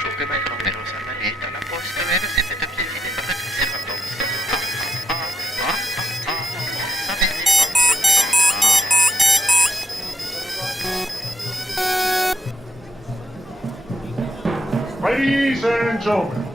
Szukaj numerosa manetta la posta vera sempre da piedi per la terza posta. Ladies and gentlemen,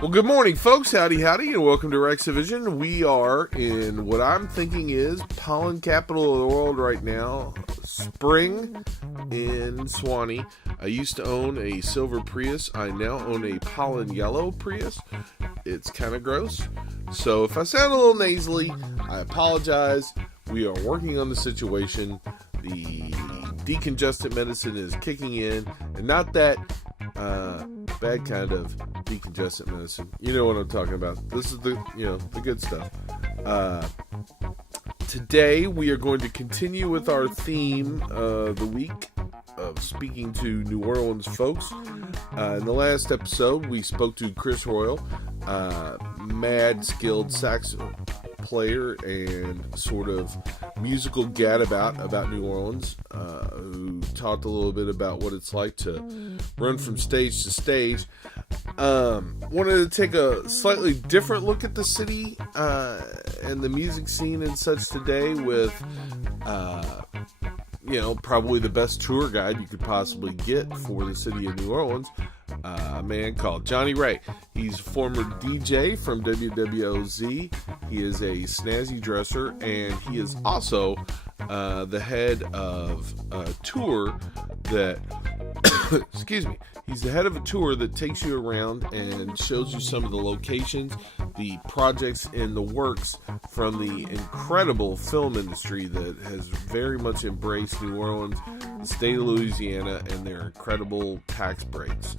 well, good morning, folks. Howdy, and welcome to Rex Division. We are in what I'm thinking is pollen capital of the world right now, spring in Swanee. I used to own a silver Prius. I now own a pollen yellow Prius. It's kind of gross. So if I sound a little nasally, I apologize. We are working on the situation. The decongestant medicine is kicking in, and not that bad kind of decongestant medicine. You know what I'm talking about. This is the good stuff. Today we are going to continue with our theme of the week of speaking to New Orleans folks. In the last episode, we spoke to Chris Royal, mad skilled sax player and sort of musical gadabout about New Orleans, who talked a little bit about what it's like to run from stage to stage. Wanted to take a slightly different look at the city and the music scene and such today with probably the best tour guide you could possibly get for the city of New Orleans, a man called Jonny Ray. He's a former DJ from WWOZ. He is a snazzy dresser, and he is also the head of a tour that excuse me, he's the head of a tour that takes you around and shows you some of the locations, the projects in the works from the incredible film industry that has very much embraced New Orleans, the state of Louisiana, and their incredible tax breaks.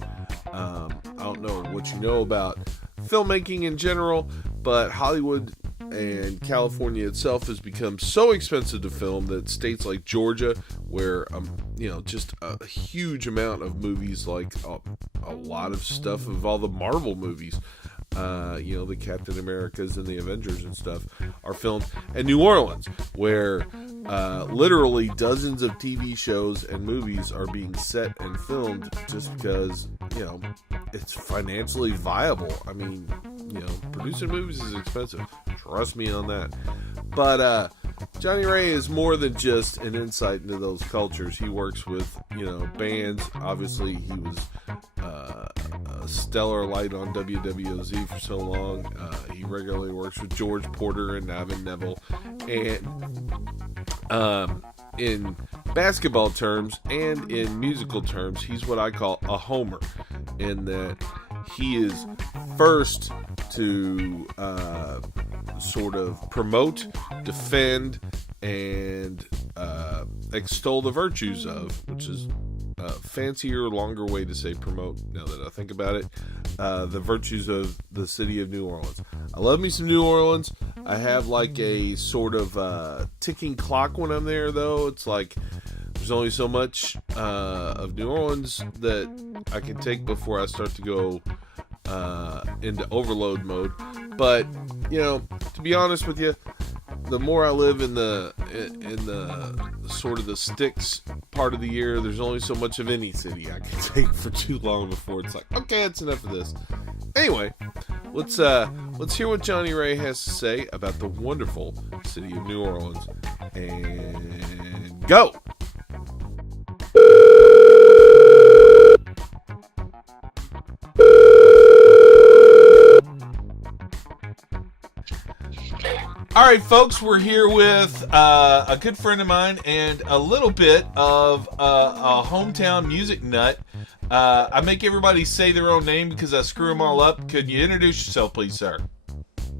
I don't know what you know about filmmaking in general, but Hollywood and California itself has become so expensive to film that states like Georgia, where just a huge amount of movies, like a lot of stuff of all the Marvel movies, the Captain Americas and the Avengers and stuff, are filmed. And New Orleans, where literally dozens of TV shows and movies are being set and filmed just because it's financially viable. I mean, producing movies is expensive. Trust me on that. But Jonny Ray is more than just an insight into those cultures. He works with, bands. Obviously, he was a stellar light on WWOZ for so long. He regularly works with George Porter and Navin Neville. And in basketball terms and in musical terms, he's what I call a homer, in that he is first to sort of promote, defend, and extol the virtues of, which is a fancier, longer way to say promote, now that I think about it, the virtues of the city of New Orleans. I love me some New Orleans. I have like a sort of ticking clock when I'm there, though. It's like there's only so much of New Orleans that I can take before I start to go into overload mode. But to be honest with you, the more I live in the sort of the sticks part of the year, there's only so much of any city I can take for too long before it's like, okay, that's enough of this. Anyway, let's hear what Jonny Ray has to say about the wonderful city of New Orleans, and go. All right, folks, we're here with a good friend of mine and a little bit of a hometown music nut. I make everybody say their own name because I screw them all up. Could you introduce yourself, please, sir?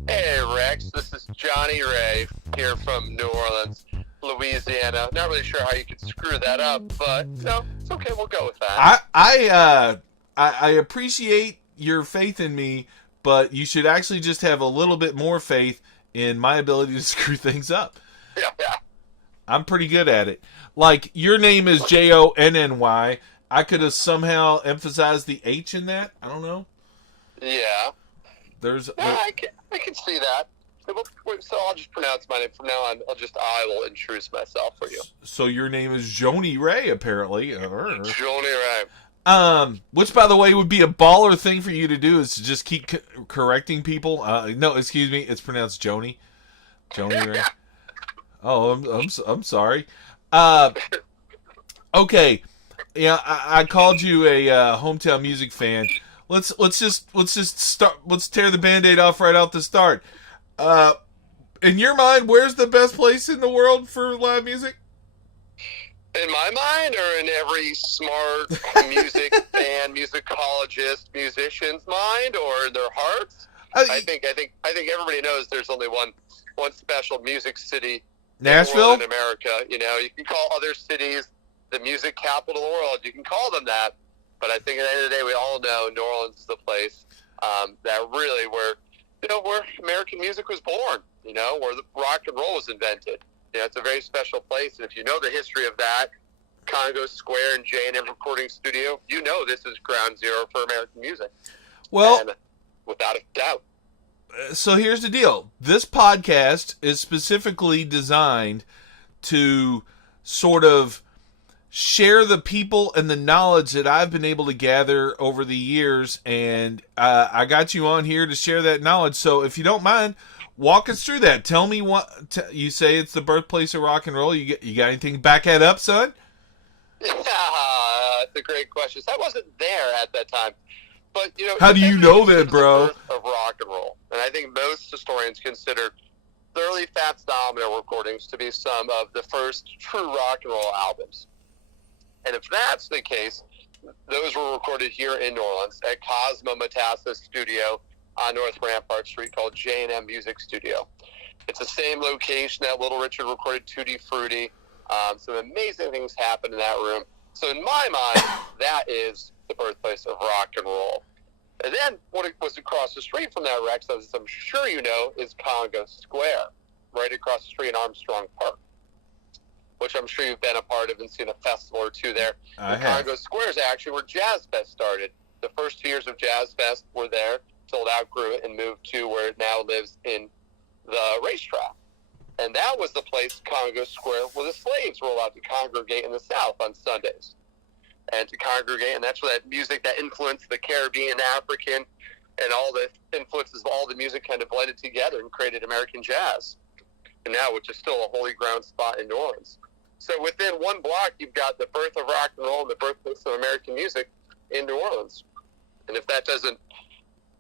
Hey, Rex. This is Jonny Ray here from New Orleans, Louisiana. Not really sure how you could screw that up, but no, it's okay. We'll go with that. I appreciate your faith in me, but you should actually just have a little bit more faith in my ability to screw things up. Yeah. I'm pretty good at it. Like, your name is Jonny, I could have somehow emphasized the H in that. I don't know. Yeah. There's. I can see that. So I'll just pronounce my name from now on. I will introduce myself for you. So your name is Jonny Ray, apparently. Jonny Ray. Which, by the way, would be a baller thing for you to do, is to just keep correcting people. No, excuse me, it's pronounced Jonny. Jonny Ray. Oh, I'm sorry. Okay. Yeah, I called you a hometown music fan. Let's just start. Let's tear the Band-Aid off right out the start. In your mind, where's the best place in the world for live music? In my mind, or in every smart music fan, musicologist, musician's mind, or in their hearts? I think everybody knows there's only one special music city, Nashville, in America. You know, you can call other cities the music capital of the world. You can call them that, but I think at the end of the day, we all know New Orleans is the place that really where American music was born. You know, where the rock and roll was invented. You know, it's a very special place, and if you know the history of that, Congo Square and J&M Recording Studio, you know this is ground zero for American music. Well, and without a doubt. So here's the deal. This podcast is specifically designed to sort of share the people and the knowledge that I've been able to gather over the years, and I got you on here to share that knowledge. So if you don't mind, walk us through that. Tell me what you say. It's the birthplace of rock and roll. You got anything to back that up, son? Yeah, that's a great question. So I wasn't there at that time, but you know. How do you know that, bro? The birth of rock and roll, and I think most historians consider the early Fats Domino recordings to be some of the first true rock and roll albums. And if that's the case, those were recorded here in New Orleans at Cosmo Matassa Studio on North Rampart Street, called J&M Music Studio. It's the same location that Little Richard recorded Tutti Frutti. Some amazing things happened in that room. So in my mind, that is the birthplace of rock and roll. And then what was across the street from that, Rex, as I'm sure you know, is Congo Square, right across the street in Armstrong Park, which I'm sure you've been a part of and seen a festival or two there. Congo Square is actually where Jazz Fest started. The first 2 years of Jazz Fest were there, till it outgrew it and moved to where it now lives in the racetrack. And that was the place, Congo Square, where the slaves were allowed to congregate in the South on Sundays. And to congregate, and that's where that music that influenced the Caribbean, African, and all the influences of all the music kind of blended together and created American jazz. And now, which is still a holy ground spot in New Orleans. So within one block, you've got the birth of rock and roll and the birthplace of American music in New Orleans. And if that doesn't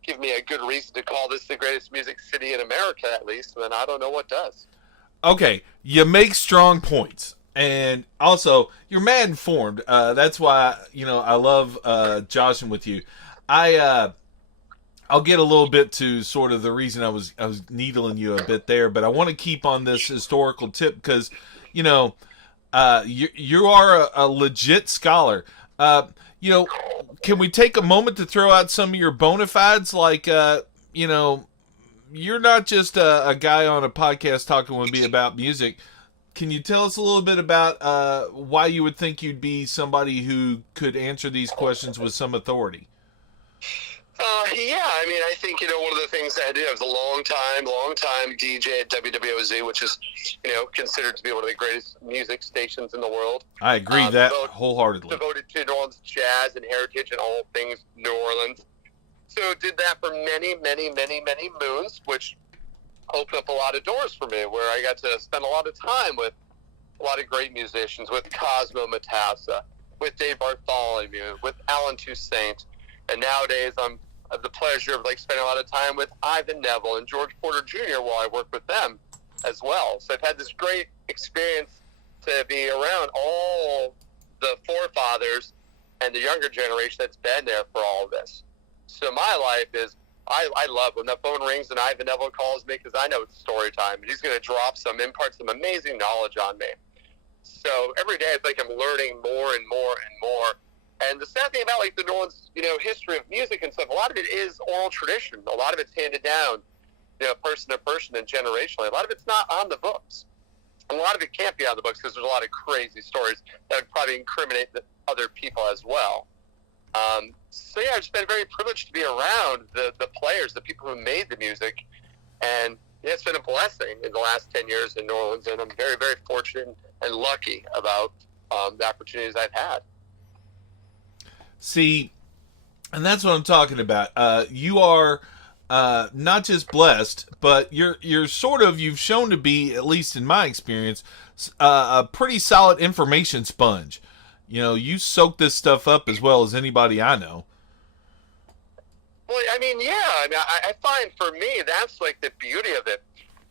give me a good reason to call this the greatest music city in America, at least, then I don't know what does. Okay, you make strong points. And also, you're mad informed. That's why, I love joshing with you. I'll get a little bit to sort of the reason I was needling you a bit there, but I want to keep on this historical tip because, you are a legit scholar. Can we take a moment to throw out some of your bona fides? Like, you're not just a guy on a podcast talking with me about music. Can you tell us a little bit about why you would think you'd be somebody who could answer these questions with some authority? Yeah, I think, one of the things that I did, I was a long time DJ at WWOZ, which is, considered to be one of the greatest music stations in the world. I agree wholeheartedly. Devoted to New Orleans jazz and heritage and all things New Orleans. So did that for many, many, many, many moons, which opened up a lot of doors for me, where I got to spend a lot of time with a lot of great musicians, with Cosmo Matassa, with Dave Bartholomew, with Alan Toussaint, and nowadays I'm have the pleasure of spending a lot of time with Ivan Neville and George Porter Jr. while I work with them as well. So I've had this great experience to be around all the forefathers and the younger generation that's been there for all of this. So my life is, I love when that phone rings and Ivan Neville calls me, because I know it's story time. And he's going to impart some amazing knowledge on me. So every day it's like I'm learning more and more and more. And the sad thing about the New Orleans, history of music and stuff, a lot of it is oral tradition. A lot of it's handed down, person to person and generationally. A lot of it's not on the books. And a lot of it can't be on the books because there's a lot of crazy stories that would probably incriminate other people as well. So yeah, I've just been very privileged to be around the players, the people who made the music, and yeah, it's been a blessing in the last 10 years in New Orleans, and I'm very, very fortunate and lucky about the opportunities I've had. See, and that's what I'm talking about. You are not just blessed, but you're sort of, you've shown to be, at least in my experience, a pretty solid information sponge. You know, you soak this stuff up as well as anybody I know. Well, I mean, yeah. I find for me, that's like the beauty of it.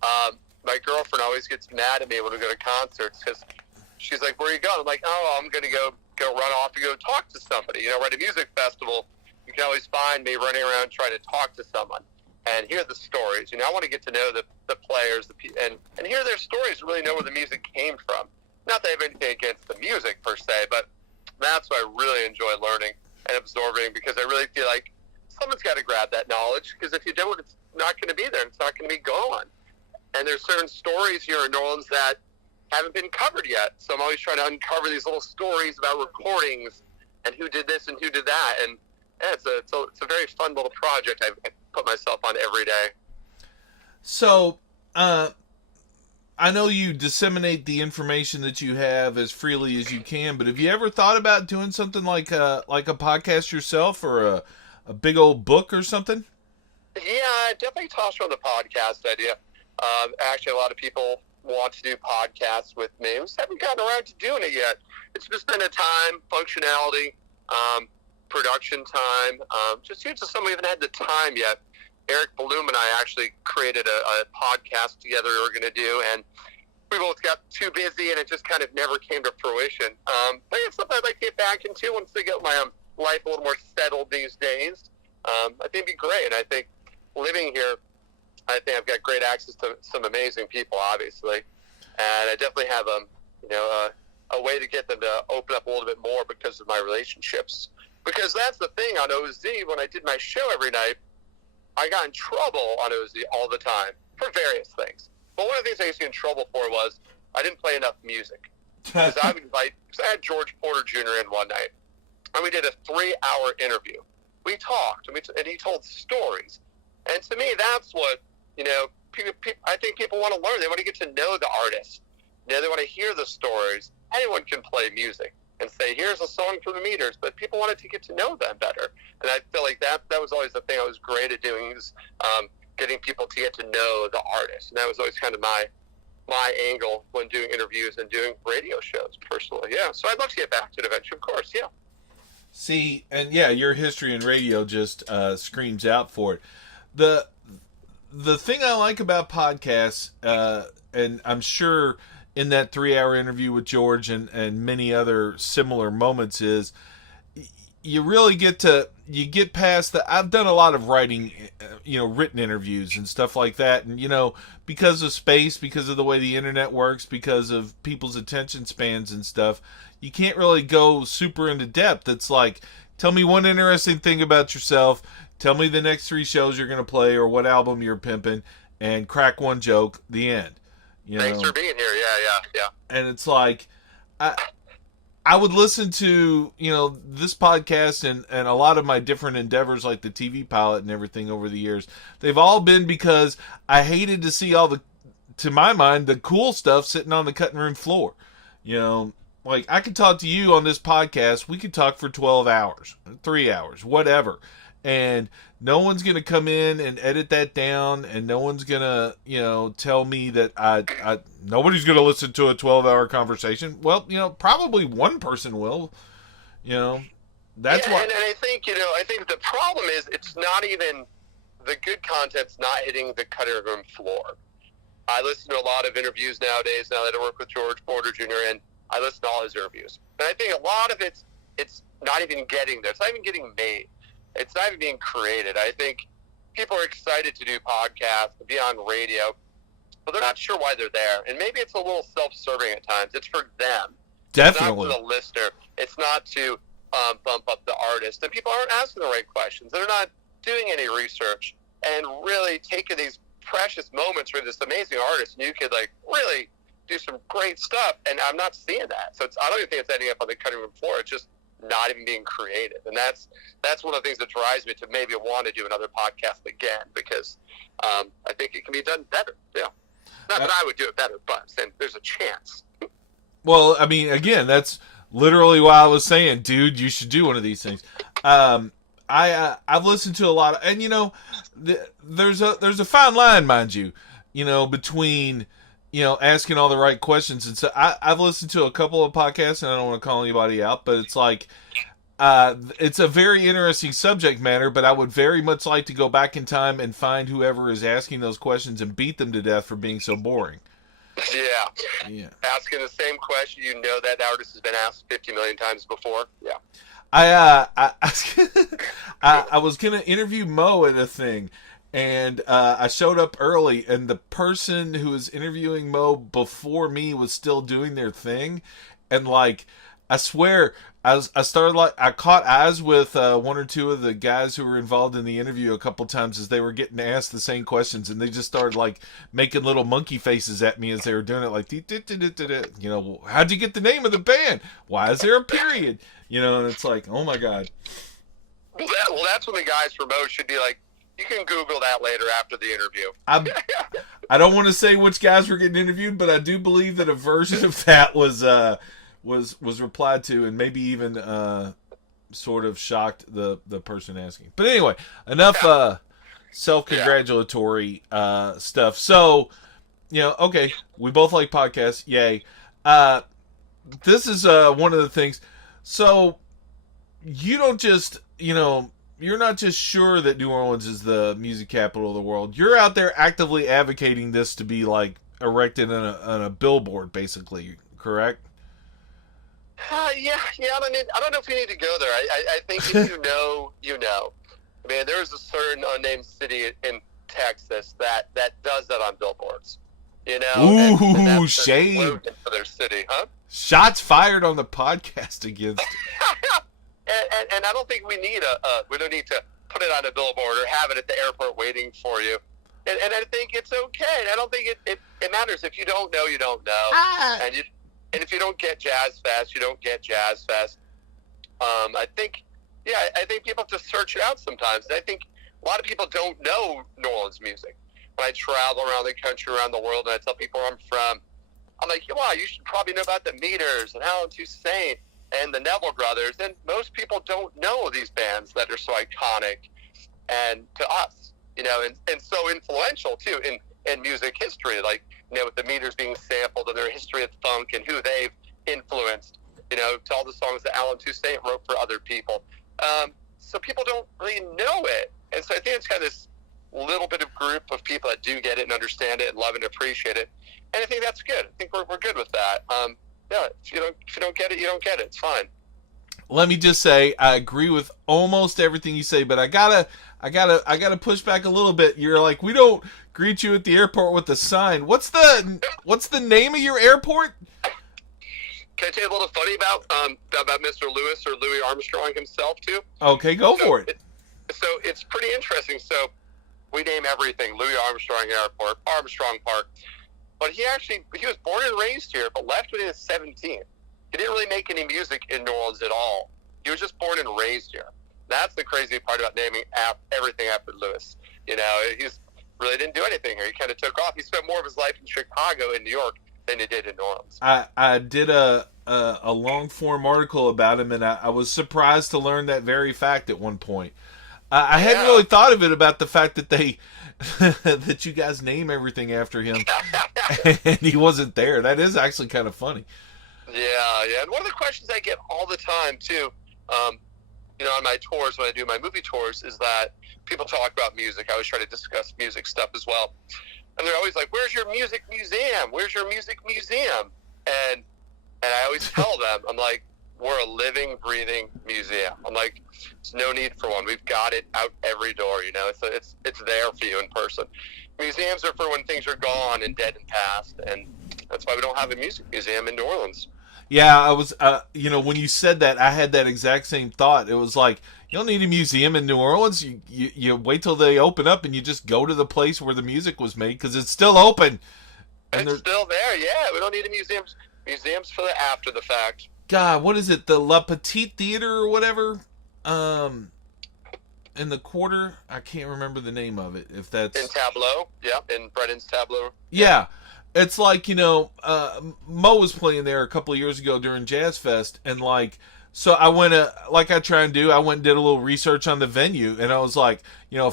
My girlfriend always gets mad at me when we go to concerts because she's like, "Where are you going?" I'm like, "Oh, I'm going to go run off and go talk to somebody." You know, we're at a music festival. You can always find me running around trying to talk to someone and hear the stories. You know, I want to get to know the players, and hear their stories, really know where the music came from. Not that I have anything against the music per se, but that's what I really enjoy learning and absorbing, because I really feel like someone's got to grab that knowledge, because if you don't, it's not going to be there. It's not going to be gone. And there's certain stories here in New Orleans that haven't been covered yet. So I'm always trying to uncover these little stories about recordings and who did this and who did that. And yeah, it's a very fun little project I put myself on every day. So, I know you disseminate the information that you have as freely as you can, but have you ever thought about doing something like a podcast yourself, or a big old book or something? Yeah, I definitely tossed around the podcast idea. Actually, a lot of people want to do podcasts with me. We just haven't gotten around to doing it yet. It's just been a time, functionality, production time. Just somebody haven't had the time yet. Eric Bloom and I actually created a podcast together we were going to do, and we both got too busy, and it just kind of never came to fruition. But it's something I'd like to get back into once I get my life a little more settled these days. I think it'd be great, and I think living here, I think I've got great access to some amazing people, obviously, and I definitely have a way to get them to open up a little bit more because of my relationships. Because that's the thing on OZ, when I did my show every night, I got in trouble on OZ all the time for various things. But one of the things I used to get in trouble for was I didn't play enough music. Because I had George Porter Jr. in one night, and we did a 3-hour interview. We talked, and he told stories. And to me, that's what, I think people want to learn. They want to get to know the artist. They want to hear the stories. Anyone can play music and say, here's a song from the Meters, but people wanted to get to know them better. And I feel like that was always the thing I was great at doing, is getting people to get to know the artist. And that was always kind of my angle when doing interviews and doing radio shows personally. Yeah, so I'd love to get back to it eventually, of course, yeah. See, and yeah, your history in radio just screams out for it. The thing I like about podcasts, and I'm sure in that 3-hour interview with George and many other similar moments, is you really get past I've done a lot of writing, written interviews and stuff like that. And, because of space, because of the way the internet works, because of people's attention spans and stuff, you can't really go super into depth. It's like, tell me one interesting thing about yourself. Tell me the next 3 shows you're going to play or what album you're pimping, and crack one joke, the end. Thanks for being here. Yeah. And it's like, I would listen to, this podcast and a lot of my different endeavors, like the TV pilot and everything over the years. They've all been because I hated to see all to my mind, the cool stuff sitting on the cutting room floor. Like, I could talk to you on this podcast. We could talk for 12 hours, 3 hours, whatever. And no one's going to come in and edit that down, and no one's going to, tell me that nobody's going to listen to a 12-hour conversation. Well, probably one person will, that's why. And I think, I think the problem is it's not even, the good content's not hitting the cutting room floor. I listen to a lot of interviews nowadays, now that I work with George Porter Jr., and I listen to all his interviews. And I think a lot of it's not even getting there. It's not even getting made. It's not even being created. I think people are excited to do podcasts, to be on radio, but they're not sure why they're there. And maybe it's a little self-serving at times. It's for them. Definitely. It's not for the listener. It's not to bump up the artist. And people aren't asking the right questions. They're not doing any research and really taking these precious moments for this amazing artist, and you could really do some great stuff. And I'm not seeing that. So I don't even think it's ending up on the cutting room floor. It's just not even being creative. And that's one of the things that drives me to maybe want to do another podcast again, because I think it can be done better. Yeah. Not that I would do it better, but there's a chance. Well, I mean, again, that's literally why I was saying, dude, you should do one of these things. I've listened to a lot of, and there's a fine line, mind you, between asking all the right questions. And so I've listened to a couple of podcasts, and I don't want to call anybody out, but it's like it's a very interesting subject matter. But I would very much like to go back in time and find whoever is asking those questions and beat them to death for being so boring. Yeah. Asking the same question, that artist has been asked 50 million times before. Yeah. I was gonna interview Mo at a thing, and I showed up early, and the person who was interviewing Mo before me was still doing their thing, and like I swear, I caught eyes with one or two of the guys who were involved in the interview a couple times as they were getting asked the same questions, and they just started like making little monkey faces at me as they were doing it, like, how'd you get the name of the band? Why is there a period? And it's like, oh my god. Well, that's when the guys from Mo should be like, you can Google that later after the interview. I don't want to say which guys were getting interviewed, but I do believe that a version of that was replied to, and maybe even sort of shocked the person asking. But anyway, enough self-congratulatory stuff. So, okay, we both like podcasts. Yay. This is one of the things. So, you don't just, you're not just sure that New Orleans is the music capital of the world. You're out there actively advocating this to be, like, erected on a billboard, basically, correct? Yeah. I don't know if you need to go there. I think if you know. I mean, there's a certain unnamed city in Texas that does that on billboards. Ooh, shade for their city, huh? Shots fired on the podcast against. and I don't think we don't need to put it on a billboard or have it at the airport waiting for you. And I think it's okay. I don't think it matters. If you don't know, you don't know. And if you don't get Jazz Fest, you don't get Jazz Fest. I think people have to search it out sometimes. And I think a lot of people don't know New Orleans music. When I travel around the country, around the world, and I tell people where I'm from, I'm like, wow, you should probably know about the Meters and Alan Toussaint and the Neville Brothers. And most people don't know these bands that are so iconic and to us, and so influential too in music history, like, with the Meters being sampled and their history of funk and who they've influenced, to all the songs that Alan Toussaint wrote for other people. So people don't really know it. And so I think it's kind of this little bit of group of people that do get it and understand it and love it and appreciate it. And I think that's good. I think we're good with that. If you don't get it, you don't get it. It's fine. Let me just say, I agree with almost everything you say, but I gotta push back a little bit. You're like, we don't greet you at the airport with a sign. What's the name of your airport? Can I tell you a little funny about Mr. Lewis or Louis Armstrong himself too? Okay, go for it. So it's pretty interesting. So we name everything Louis Armstrong Airport, Armstrong Park. But he was born and raised here, but left when he was 17. He didn't really make any music in New Orleans at all. He was just born and raised here. That's the crazy part about naming everything after Lewis. He's really didn't do anything here. He kind of took off. He spent more of his life in Chicago and New York than he did in New Orleans. I did a long form article about him, and I was surprised to learn that very fact at one point. I hadn't really thought of it, about the fact that that you guys name everything after him, and he wasn't there. That is actually kind of funny. Yeah. And one of the questions I get all the time too, on my tours, when I do my movie tours, is that people talk about music. I always try to discuss music stuff as well. And they're always like, where's your music museum? Where's your music museum? And I always tell them, I'm like, we're a living, breathing museum. I'm like, there's no need for one. We've got it out every door, it's there for you in person. Museums are for when things are gone and dead and past, and that's why we don't have a music museum in New Orleans. Yeah, I was, when you said that, I had that exact same thought. It was like, you don't need a museum in New Orleans. You wait till they open up and you just go to the place where the music was made, because it's still open. And it's still there, yeah. We don't need a museum. Museums for the after the fact. God, what is it? The La Petite Theater or whatever? In the Quarter, I can't remember the name of it. If that's in Tableau, yeah, in Brennan's Tableau. Yeah, it's like, Mo was playing there a couple of years ago during Jazz Fest, and so I went like I try and do. I went and did a little research on the venue, and I was like,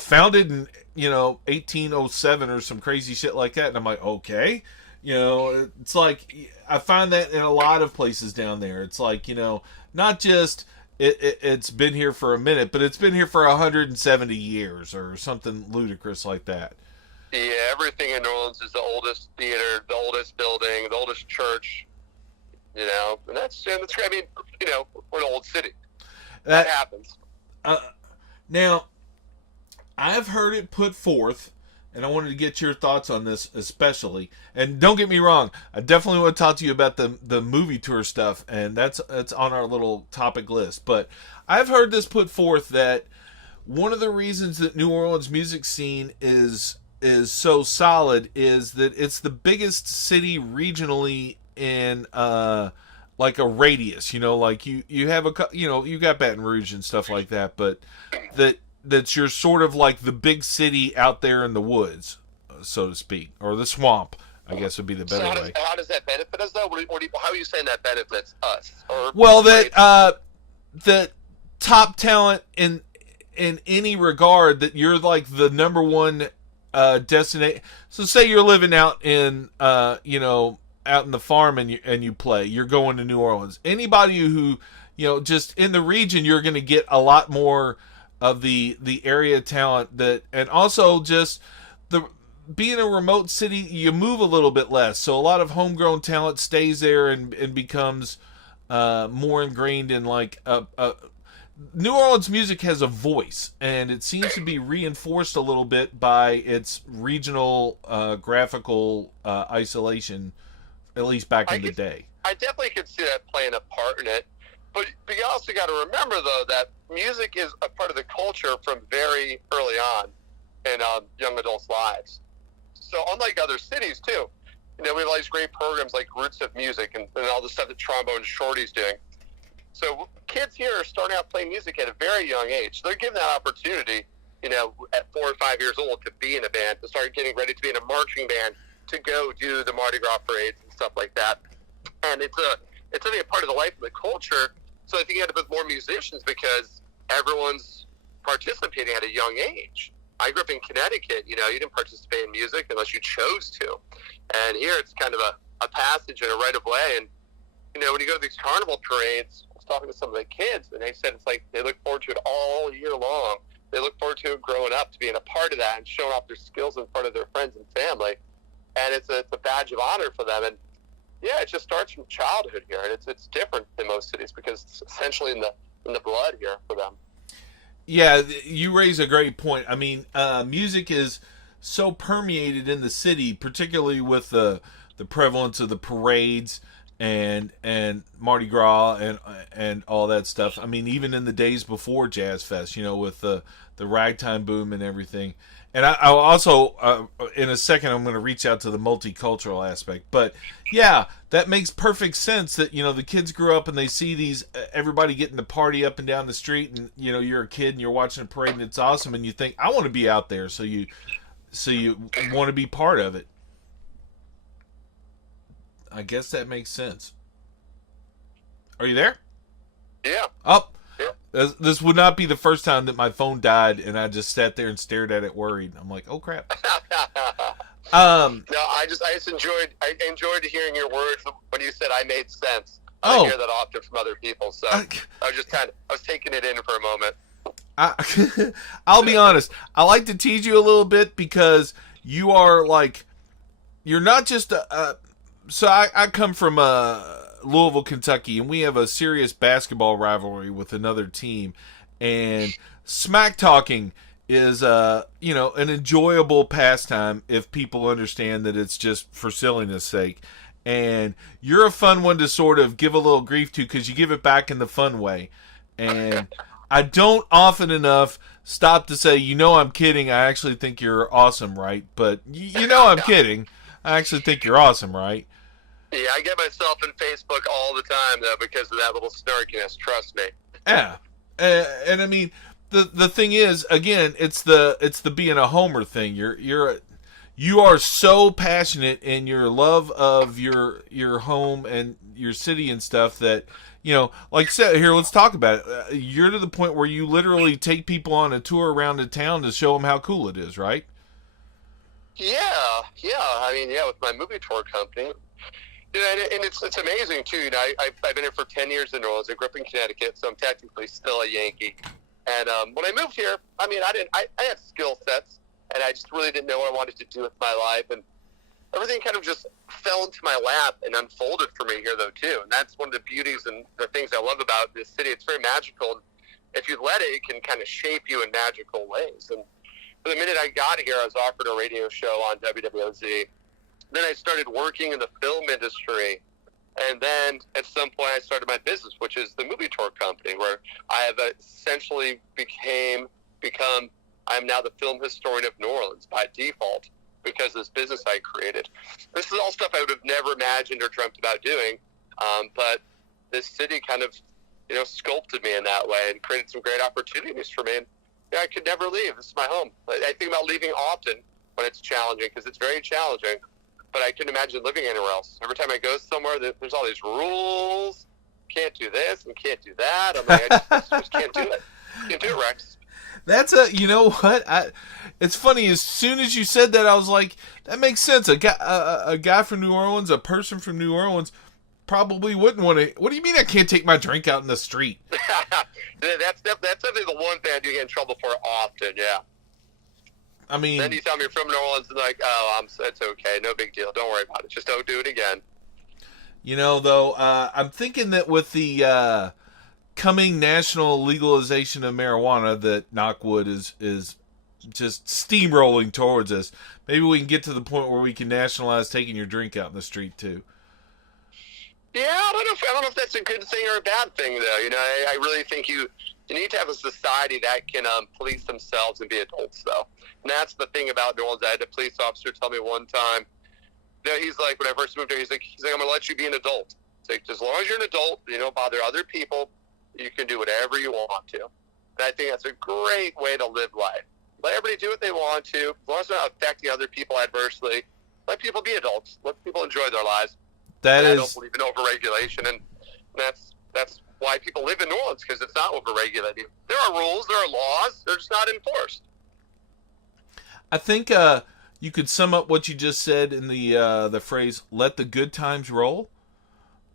founded in 1807 or some crazy shit like that, and I'm like, okay, it's like I find that in a lot of places down there. It's like not just. It's been here for a minute, but it's been here for 170 years or something ludicrous like that. Yeah, everything in New Orleans is the oldest theater, the oldest building, the oldest church. And that's I mean, we're an old city. That happens. Now, I've heard it put forth, and I wanted to get your thoughts on this especially. And don't get me wrong, I definitely want to talk to you about the movie tour stuff, and that's on our little topic list. But I've heard this put forth that one of the reasons that New Orleans music scene is so solid is that it's the biggest city regionally in like a radius. Like you have you got Baton Rouge and stuff like that, but that's you're sort of like the big city out there in the woods, so to speak, or the swamp, I guess would be the better way. How does that benefit us, though? How are you saying that benefits us? Well, that top talent in any regard, that you're like the number one destination. So say you're living out in out in the farm and you play, you're going to New Orleans. Anybody who just in the region, you're going to get a lot more of the area talent and also just being a remote city, you move a little bit less, so a lot of homegrown talent stays there and becomes more ingrained in New Orleans music has a voice, and it seems to be reinforced a little bit by its regional graphical isolation, at least back in the day. I definitely could see that playing a part in it. But you also got to remember, though, that music is a part of the culture from very early on in young adults' lives. So unlike other cities, too, we have all these great programs like Roots of Music and all the stuff that Trombone Shorty's doing. So kids here are starting out playing music at a very young age. They're given that opportunity, at 4 or 5 years old to be in a band, to start getting ready to be in a marching band, to go do the Mardi Gras parades and stuff like that. And it's really a part of the life of the culture. So I think you end up with more musicians because everyone's participating at a young age. I grew up in Connecticut. You didn't participate in music unless you chose to. And here it's kind of a passage and a right of way. And, when you go to these carnival parades, I was talking to some of the kids, and they said it's like they look forward to it all year long. They look forward to it growing up, to being a part of that and showing off their skills in front of their friends and family. And it's a badge of honor for them. And yeah, it just starts from childhood here, and it's different than most cities because it's essentially in the blood here for them. Yeah, you raise a great point. I mean, music is so permeated in the city, particularly with the prevalence of the parades and Mardi Gras and all that stuff. I mean, even in the days before Jazz Fest, with the ragtime boom and everything. And I'll also, in a second, I'm going to reach out to the multicultural aspect. But, yeah, that makes perfect sense that, the kids grow up and they see everybody getting to party up and down the street. And, you're a kid and you're watching a parade and it's awesome. And you think, I want to be out there. So you want to be part of it. I guess that makes sense. Are you there? Yeah. Oh. This would not be the first time that my phone died and I just sat there and stared at it worried. I'm like, oh crap. No, I just enjoyed hearing your words when you said I made sense. I hear that often from other people, so I was taking it in for a moment. I'll be honest. I like to tease you a little bit because you are you're not just so I come from Louisville, Kentucky, and we have a serious basketball rivalry with another team, and smack talking is an enjoyable pastime if people understand that it's just for silliness sake. And you're a fun one to sort of give a little grief to because you give it back in the fun way. And I don't often enough stop to say, I'm kidding. I actually think you're awesome, right? But I'm kidding. I actually think you're awesome, right? Yeah, I get myself in Facebook all the time though because of that little snarkiness. Trust me. Yeah, and I mean the thing is, again, it's the being a homer thing. You are so passionate in your love of your home and your city and stuff that, like I said, here, let's talk about it. You're to the point where you literally take people on a tour around the town to show them how cool it is, right? Yeah. I mean, yeah, with my movie tour company. And it's amazing too. I've been here for 10 years in New Orleans. I grew up in Connecticut, so I'm technically still a Yankee. And when I moved here, I mean, I had skill sets, and I just really didn't know what I wanted to do with my life. And everything kind of just fell into my lap and unfolded for me here, though, too. And that's one of the beauties and the things I love about this city. It's very magical. If you let it, it can kind of shape you in magical ways. And the minute I got here, I was offered a radio show on WWOZ. Then I started working in the film industry. And then at some point I started my business, which is the movie tour company, where I have essentially become I'm now the film historian of New Orleans by default because of this business I created. This is all stuff I would have never imagined or dreamt about doing. But this city kind of, sculpted me in that way and created some great opportunities for me. And I could never leave. This is my home. I think about leaving often when it's challenging because it's very challenging. But I couldn't imagine living anywhere else. Every time I go somewhere, there's all these rules. Can't do this and can't do that. I'm like, I just can't do it. Can't do it, Rex. That's you know what? It's funny. As soon as you said that, I was like, that makes sense. A guy from New Orleans, a person from New Orleans, probably wouldn't want to. What do you mean I can't take my drink out in the street? That's definitely the one thing I do get in trouble for often. Yeah. I mean, then you tell me you're from New Orleans, and like, it's okay, no big deal, don't worry about it, just don't do it again. Though, I'm thinking that with the coming national legalization of marijuana, that Knockwood is just steamrolling towards us. Maybe we can get to the point where we can nationalize taking your drink out in the street too. Yeah, I don't know if that's a good thing or a bad thing, though. I really think you need to have a society that can police themselves and be adults, though. And that's the thing about New Orleans. I had a police officer tell me one time, he's like, when I first moved here, he's like, I'm going to let you be an adult. It's like, as long as you're an adult, you don't bother other people, you can do whatever you want to. And I think that's a great way to live life. Let everybody do what they want to, as long as they're not affecting other people adversely. Let people be adults. Let people enjoy their lives. I don't believe in overregulation, and that's why people live in New Orleans, because it's not overregulated. There are rules, there are laws, they're just not enforced. I think you could sum up what you just said in the phrase "let the good times roll."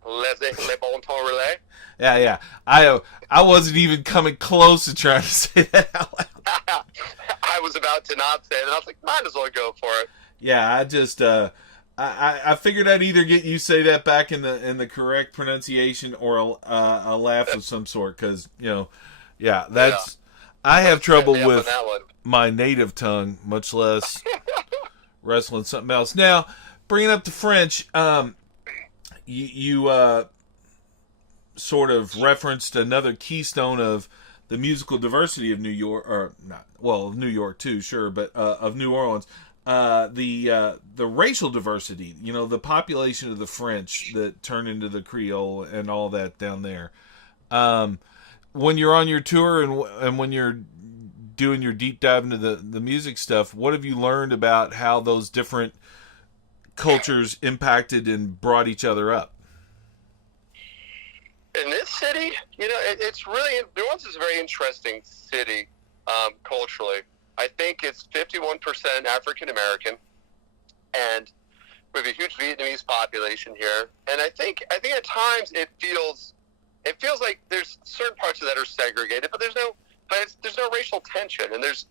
Les bon temps relais. Yeah. I wasn't even coming close to trying to say that out loud. I was about to not say it, and I was like, might as well go for it. Yeah, I just I figured I'd either get you say that back in the correct pronunciation or a laugh of some sort, because that's. I have trouble with my native tongue, much less wrestling something else. Now, bringing up the French, you sort of referenced another keystone of the musical diversity of New York, or not? Well, New York too, sure, but of New Orleans. The racial diversity, the population of the French that turn into the Creole and all that down there. When you're on your tour and when you're doing your deep dive into the music stuff, what have you learned about how those different cultures impacted and brought each other up? In this city, it's really, New Orleans is a very interesting city culturally. I think it's 51% African American, and we have a huge Vietnamese population here. And I think at times it feels like there's certain parts of that are segregated, but there's no racial tension, and there's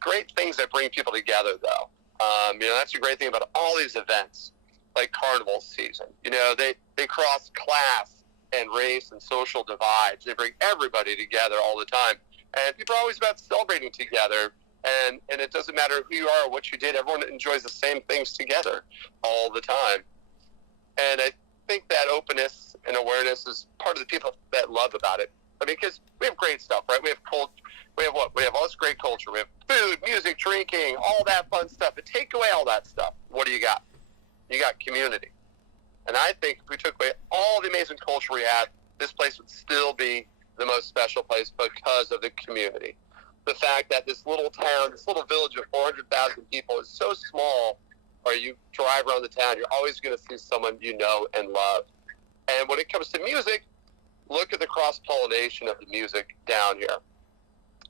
great things that bring people together, though. That's a great thing about all these events, like carnival season. They cross class and race and social divides. They bring everybody together all the time, and people are always about celebrating together. And it doesn't matter who you are or what you did. Everyone enjoys the same things together all the time. And I think that openness and awareness is part of the people that love about it. I mean, because we have great stuff, right? We have all this great culture. We have food, music, drinking, all that fun stuff. But take away all that stuff, what do you got? You got community. And I think if we took away all the amazing culture we have, this place would still be the most special place because of the community. The fact that this little town, this little village of 400,000 people is so small, or you drive around the town, you're always going to see someone you know and love. And when it comes to music, look at the cross-pollination of the music down here.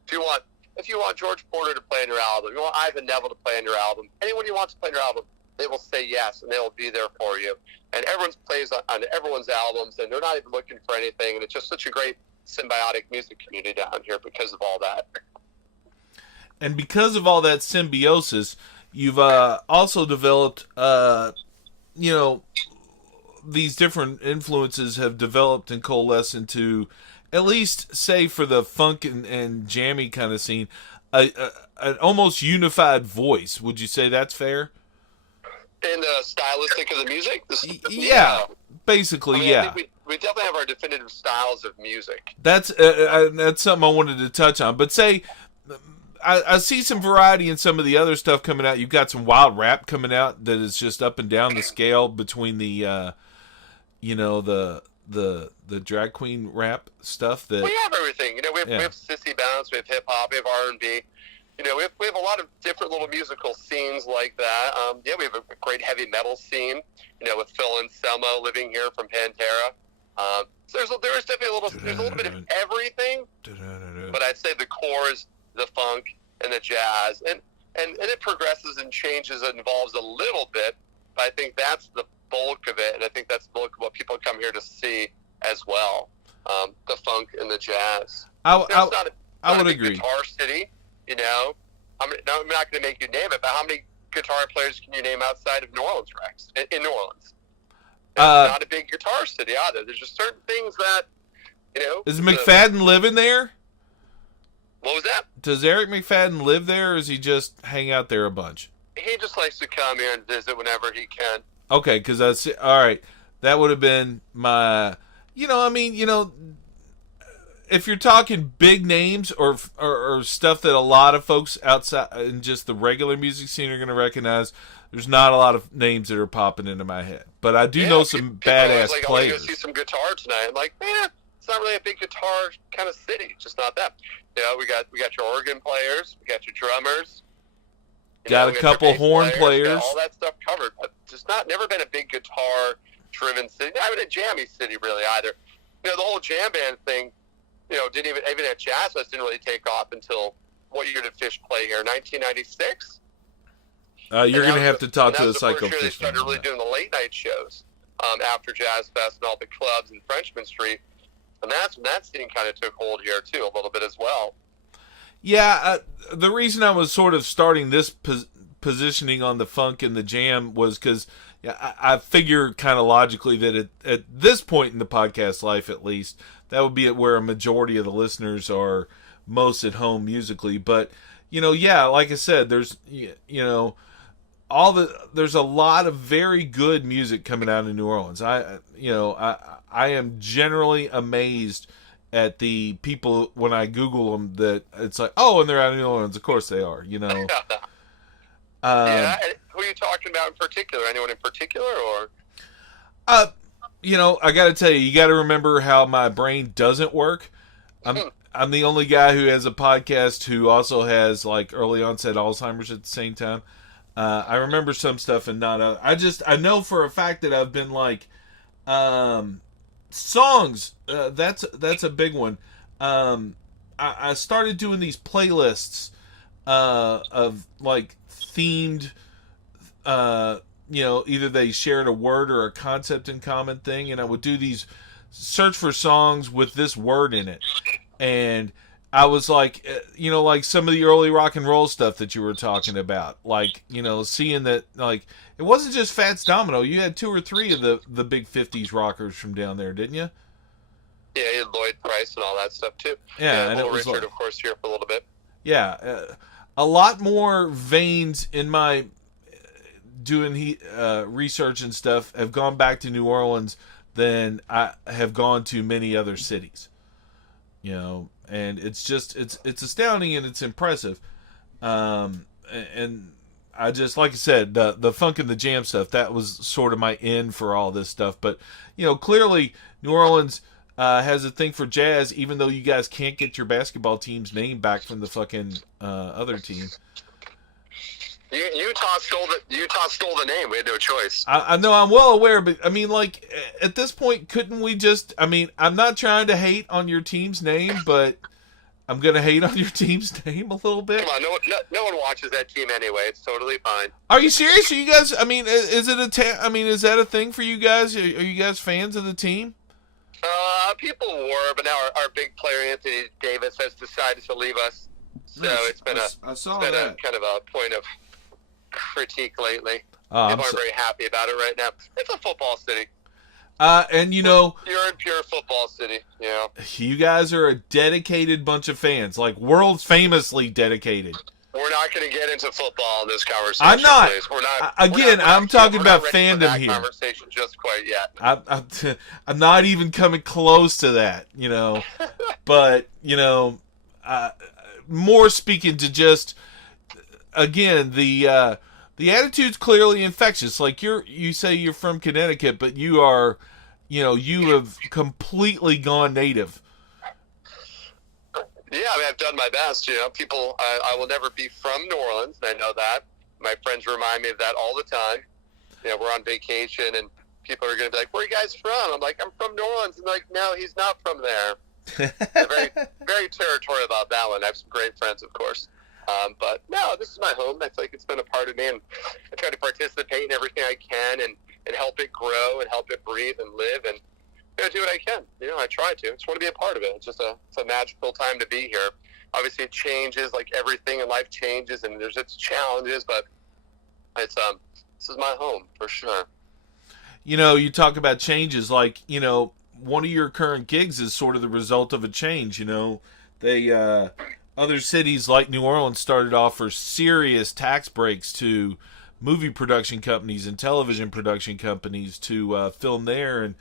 If you want George Porter to play on your album, you want Ivan Neville to play on your album, anyone you want to play on your album, they will say yes, and they will be there for you. And everyone plays on everyone's albums, and they're not even looking for anything. And it's just such a great symbiotic music community down here because of all that. And because of all that symbiosis, you've also developed, these different influences have developed and coalesced into, at least say for the funk and jammy kind of scene, an almost unified voice. Would you say that's fair? In the stylistic of the music? Yeah, basically, yeah. I think we definitely have our definitive styles of music. That's something I wanted to touch on. But say, I see some variety in some of the other stuff coming out. You've got some wild rap coming out that is just up and down the scale between the, the drag queen rap stuff. That we have everything. We have sissy bounce, we have hip hop, we have R&B. We have a lot of different little musical scenes like that. We have a great heavy metal scene. With Phil and Selma living here from Pantera. So there's definitely a little bit of everything. But I'd say the core is the funk and the jazz, and it progresses and changes and evolves a little bit. But I think that's the bulk of it, and I think that's the bulk of what people come here to see as well. The funk and the jazz. I would big agree. Guitar city. I'm not going to make you name it, but how many guitar players can you name outside of New Orleans, Rex? In New Orleans, it's not a big guitar city either. There's just certain things that, Is McFadden living there? What was that? Does Eric McFadden live there, or does he just hang out there a bunch? He just likes to come here and visit whenever he can. Okay, because all right. That would have been my, if you're talking big names or stuff that a lot of folks outside in just the regular music scene are going to recognize, there's not a lot of names that are popping into my head. But I do know some badass players. I want to go see some guitar tonight. I'm like, man, it's not really a big guitar kind of city. It's just not that. We got your organ players, we got your drummers. Got a couple horn players. All that stuff covered, but just never been a big guitar-driven city. Not even a jammy city, really, either. The whole jam band thing, didn't even at Jazz Fest didn't really take off until, what year did Fish play here? 1996? You're going to have to talk to the Psycho Fish. They Fish. started really doing the late-night shows after Jazz Fest and all the clubs in Frenchman Street. And that's when that scene kind of took hold here, too, a little bit as well. Yeah, the reason I was sort of starting this positioning on the funk and the jam was because I figure kind of logically that at this point in the podcast life, at least, that would be where a majority of the listeners are most at home musically. But, like I said, there's, there's a lot of very good music coming out of New Orleans. I am generally amazed at the people when I Google them that it's like, oh, and they're out of New Orleans. Of course they are, Yeah. And who are you talking about in particular? Anyone in particular, or? I got to tell you, you got to remember how my brain doesn't work. I'm the only guy who has a podcast who also has like early onset Alzheimer's at the same time. I remember some stuff and not other. I know for a fact that I've been like, songs. That's a big one. I started doing these playlists of like themed, either they shared a word or a concept in common thing, and I would do these search for songs with this word in it. And I was like, like some of the early rock and roll stuff that you were talking about, like, seeing that, like, it wasn't just Fats Domino. You had 2 or 3 of the big 50s rockers from down there, didn't you? Yeah, you had Lloyd Price and all that stuff, too. Yeah, and Little it was Richard, of course, here for a little bit. Yeah, a lot more veins in my doing research and stuff have gone back to New Orleans than I have gone to many other cities. And it's just it's astounding and it's impressive. And I just, like I said, the funk and the jam stuff, that was sort of my end for all this stuff. But, clearly New Orleans has a thing for jazz, even though you guys can't get your basketball team's name back from the fucking other team. Utah stole the name. We had no choice. I know, I'm well aware, but I mean, like, at this point, couldn't we just? I mean, I'm not trying to hate on your team's name, but I'm gonna hate on your team's name a little bit. Come on, no one watches that team anyway. It's totally fine. Are you serious? Are you guys? I mean, is it is that a thing for you guys? Are you guys fans of the team? People were, but now our big player Anthony Davis has decided to leave us. So it's been I saw a that. kind of a point of critique lately. Oh, People aren't very happy about it right now. It's a football city. And you're in pure football city. You guys are a dedicated bunch of fans, like world famously dedicated. We're not going to get into football in this conversation. I'm not. Please. We're not. I'm talking about fandom here. Conversation just quite yet. I'm not even coming close to that, But more speaking to just again the attitude's clearly infectious. Like you say you're from Connecticut, but you are, you have completely gone native. Yeah, I mean, I've done my best. People, I will never be from New Orleans, and I know that. My friends remind me of that all the time. We're on vacation, and people are going to be like, "Where are you guys from?" I'm like, "I'm from New Orleans." And they're like, "No, he's not from there." They're very, very territorial about that one. I have some great friends, of course. But no, this is my home. I feel like it's been a part of me, and I try to participate in everything I can and help it grow and help it breathe and live and do what I can. I try to. I just want to be a part of it. It's a magical time to be here. Obviously, it changes, like everything in life changes, and there's its challenges, but it's this is my home for sure. You talk about changes, like one of your current gigs is sort of the result of a change. They other cities like New Orleans started off for serious tax breaks to movie production companies and television production companies to film there, and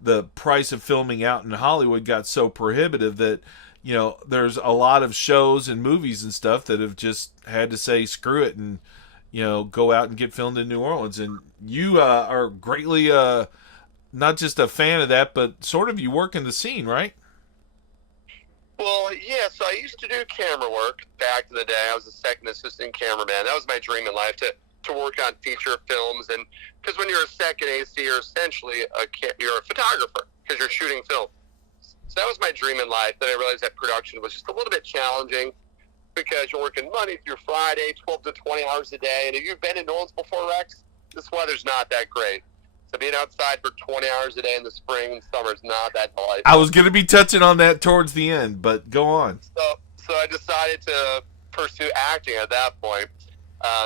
the price of filming out in Hollywood got so prohibitive that there's a lot of shows and movies and stuff that have just had to say screw it and go out and get filmed in New Orleans. And you are greatly not just a fan of that, but sort of you work in the scene, right? Well, yeah, so I used to do camera work back in the day. I was a second assistant cameraman. That was my dream in life, to work on feature films. And because when you're a second AC, you're essentially you're a photographer because you're shooting film. So that was my dream in life. Then I realized that production was just a little bit challenging because you're working Monday through Friday, 12 to 20 hours a day. And if you've been in New Orleans before, Rex, this weather's not that great. So being outside for 20 hours a day in the spring and summer is not that delightful. I was going to be touching on that towards the end, but go on. So I decided to pursue acting at that point.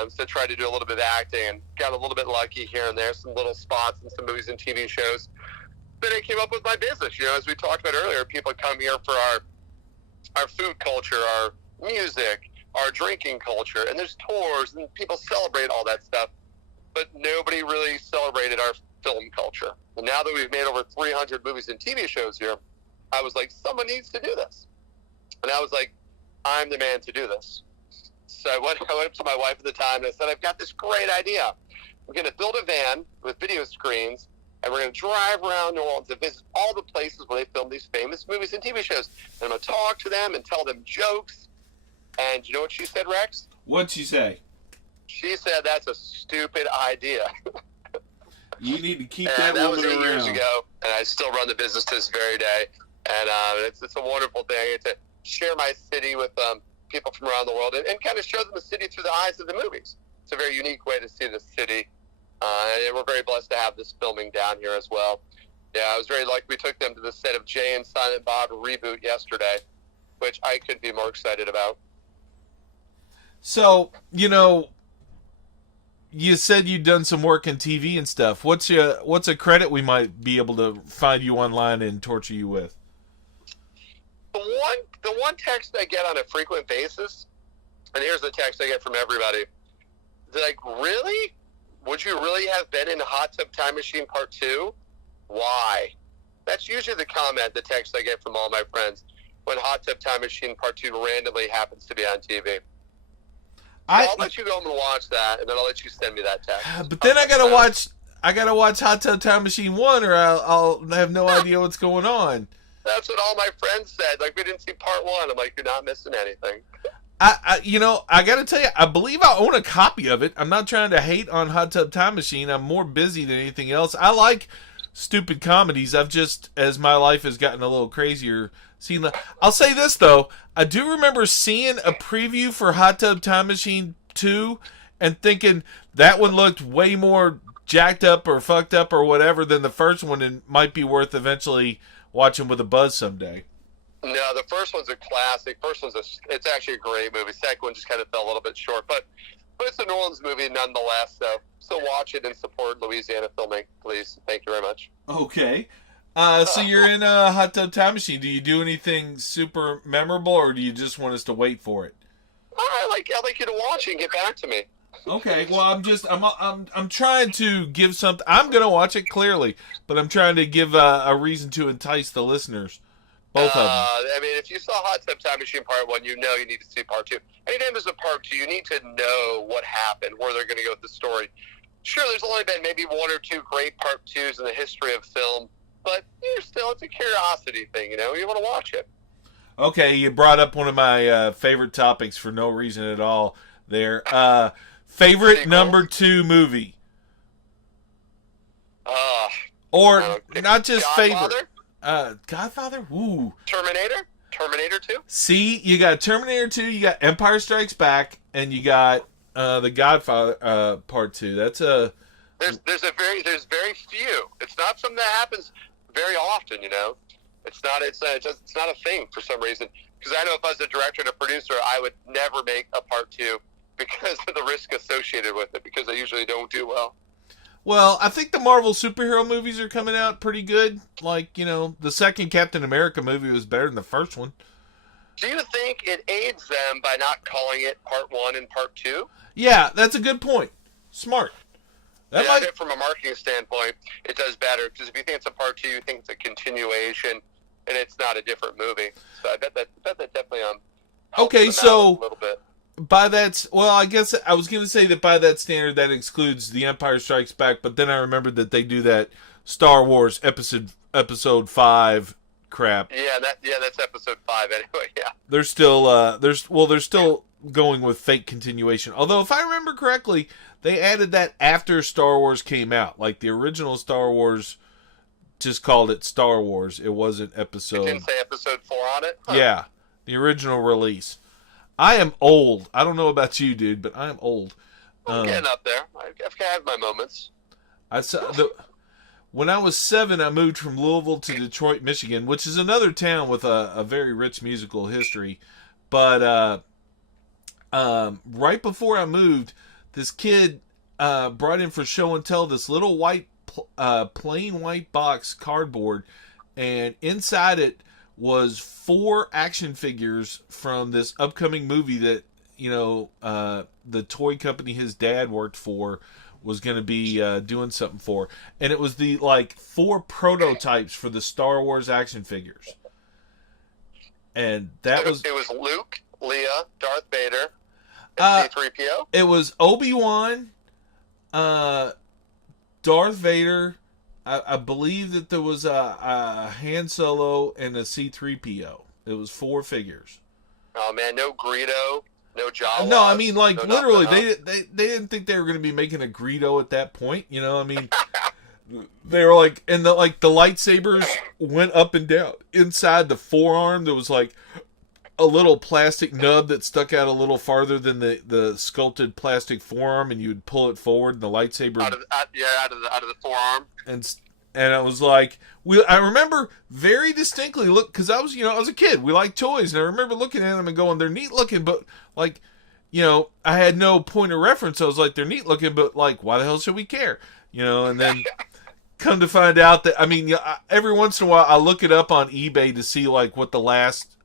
So I tried to do a little bit of acting and got a little bit lucky here and there, some little spots in some movies and TV shows. Then I came up with my business. As we talked about earlier, people come here for our food culture, our music, our drinking culture, and there's tours and people celebrate all that stuff. But nobody really celebrated our film culture. And now that we've made over 300 movies and TV shows here, I was like, someone needs to do this. And I was like, I'm the man to do this. So I went up to my wife at the time and I said, I've got this great idea. We're going to build a van with video screens, and we're going to drive around New Orleans and visit all the places where they film these famous movies and TV shows. And I'm going to talk to them and tell them jokes. And you know what she said, Rex? What'd she say? She said, that's a stupid idea. You need to keep that woman was 8 around. years ago, and I still run the business to this very day. And it's a wonderful thing to share my city with people from around the world and kind of show them the city through the eyes of the movies. It's a very unique way to see the city. And we're very blessed to have this filming down here as well. Yeah, I was very lucky. We took them to the set of Jay and Silent Bob reboot yesterday, which I couldn't be more excited about. So, you said you'd done some work in TV and stuff. What's a credit we might be able to find you online and torture you with? The one text I get on a frequent basis, and here's the text I get from everybody. They're like, really? Would you really have been in Hot Tub Time Machine Part 2? Why? That's usually the comment, the text I get from all my friends when Hot Tub Time Machine Part 2 randomly happens to be on TV. I'll let you go home and watch that, and then I'll let you send me that text. But then I gotta watch Hot Tub Time Machine 1, or I'll have no idea what's going on. That's what all my friends said. Like, we didn't see part 1. I'm like, you're not missing anything. I gotta tell you, I believe I own a copy of it. I'm not trying to hate on Hot Tub Time Machine. I'm more busy than anything else. I like stupid comedies. I've just, as my life has gotten a little crazier, I'll say this though, I do remember seeing a preview for Hot Tub Time Machine 2 and thinking that one looked way more jacked up or fucked up or whatever than the first one, and might be worth eventually watching with a buzz someday. No, the first one's a classic. It's actually a great movie. Second one just kind of fell a little bit short, but it's a New Orleans movie nonetheless. So watch it and support Louisiana filming, please. Thank you very much. Okay. So you're in a Hot Tub Time Machine. Do you do anything super memorable, or do you just want us to wait for it? I'd like you to watch it and get back to me. Okay. Well, I'm trying to give something. I'm gonna watch it clearly, but I'm trying to give a reason to entice the listeners. Both of them. I mean, if you saw Hot Tub Time Machine Part 1, you know you need to see Part 2. Anytime there's a Part 2, you need to know what happened, where they're going to go with the story. Sure, there's only been maybe 1 or 2 great Part 2s in the history of film, but it's a curiosity thing, you know? You want to watch it. Okay, you brought up one of my favorite topics for no reason at all there. Favorite Sequels? number 2 movie? Or not just Godfather? favorite. Godfather? Ooh. Terminator 2? See, you got Terminator 2, you got Empire Strikes Back, and you got the Godfather Part 2. That's a... There's very few. It's not something that happens very often, you know? It's not a thing for some reason. Because I know if I was a director and a producer, I would never make a Part 2 because of the risk associated with it, because I usually don't do well. Well, I think the Marvel superhero movies are coming out pretty good. Like, you know, the second Captain America movie was better than the first one. Do you think it aids them by not calling it Part 1 and Part 2? Yeah, that's a good point. Smart. I think from a marketing standpoint, it does better. Because if you think it's a Part 2, you think it's a continuation, and it's not a different movie. So I bet that definitely helps them out a little bit. By that, well, I guess I was going to say that by that standard, that excludes The Empire Strikes Back, but then I remembered that they do that Star Wars episode 5 crap. Yeah, that's episode 5 anyway. Yeah, they're still going with fake continuation. Although, if I remember correctly, they added that after Star Wars came out. Like the original Star Wars just called it Star Wars. It wasn't episode. It didn't say episode 4 on it. Huh. Yeah, the original release. I am old. I don't know about you, dude, but I am old. I'm getting up there. I've had my moments. When I was 7, I moved from Louisville to Detroit, Michigan, which is another town with a very rich musical history. But right before I moved, this kid brought in for show and tell this little plain white box cardboard, and inside it was 4 action figures from this upcoming movie that, you know, the toy company his dad worked for was going to be doing something for. And it was the, 4 prototypes for the Star Wars action figures. And it was Luke, Leia, Darth Vader, and C-3PO? It was Obi-Wan, Darth Vader, I believe that there was a Han Solo and a C-3PO. It was 4 figures. Oh man, no Greedo, no Jawa. No, I mean literally, they didn't think they were going to be making a Greedo at that point. You know, I mean, they were and the lightsabers went up and down inside the forearm. There was a little plastic nub that stuck out a little farther than the sculpted plastic forearm, and you would pull it forward, and the lightsaber out of the forearm. And I was I remember very distinctly because I was a kid. We liked toys, and I remember looking at them and going, they're neat looking, but I had no point of reference. I was like, they're neat looking, but why the hell should we care? And then come to find out that, every once in a while I look it up on eBay to see what the last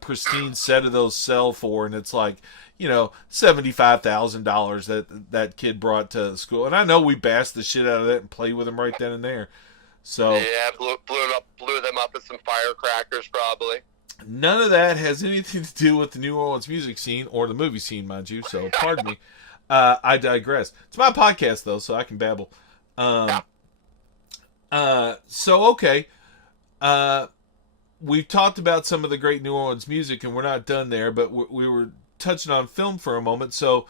pristine set of those sell for, and it's $75,000 that kid brought to school. And I know we bashed the shit out of that and played with them right then and there. So yeah, blew them up with some firecrackers probably. None of that has anything to do with the New Orleans music scene or the movie scene, mind you. So, pardon me. I digress. It's my podcast, though, so I can babble. Okay. We've talked about some of the great New Orleans music, and we're not done there, but we were touching on film for a moment. So,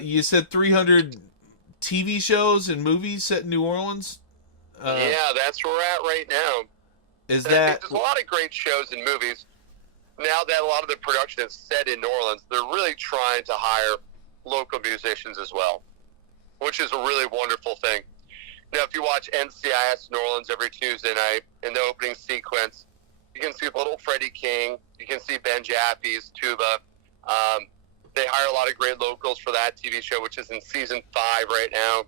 you said 300 TV shows and movies set in New Orleans? Yeah, that's where we're at right now. Is and I that... think there's a lot of great shows and movies. Now that a lot of the production is set in New Orleans, they're really trying to hire local musicians as well, which is a really wonderful thing. Now, if you watch NCIS New Orleans every Tuesday night, in the opening sequence, you can see little Freddie King, you can see Ben Jaffe's tuba. They hire a lot of great locals for that TV show, which is in season 5 right now.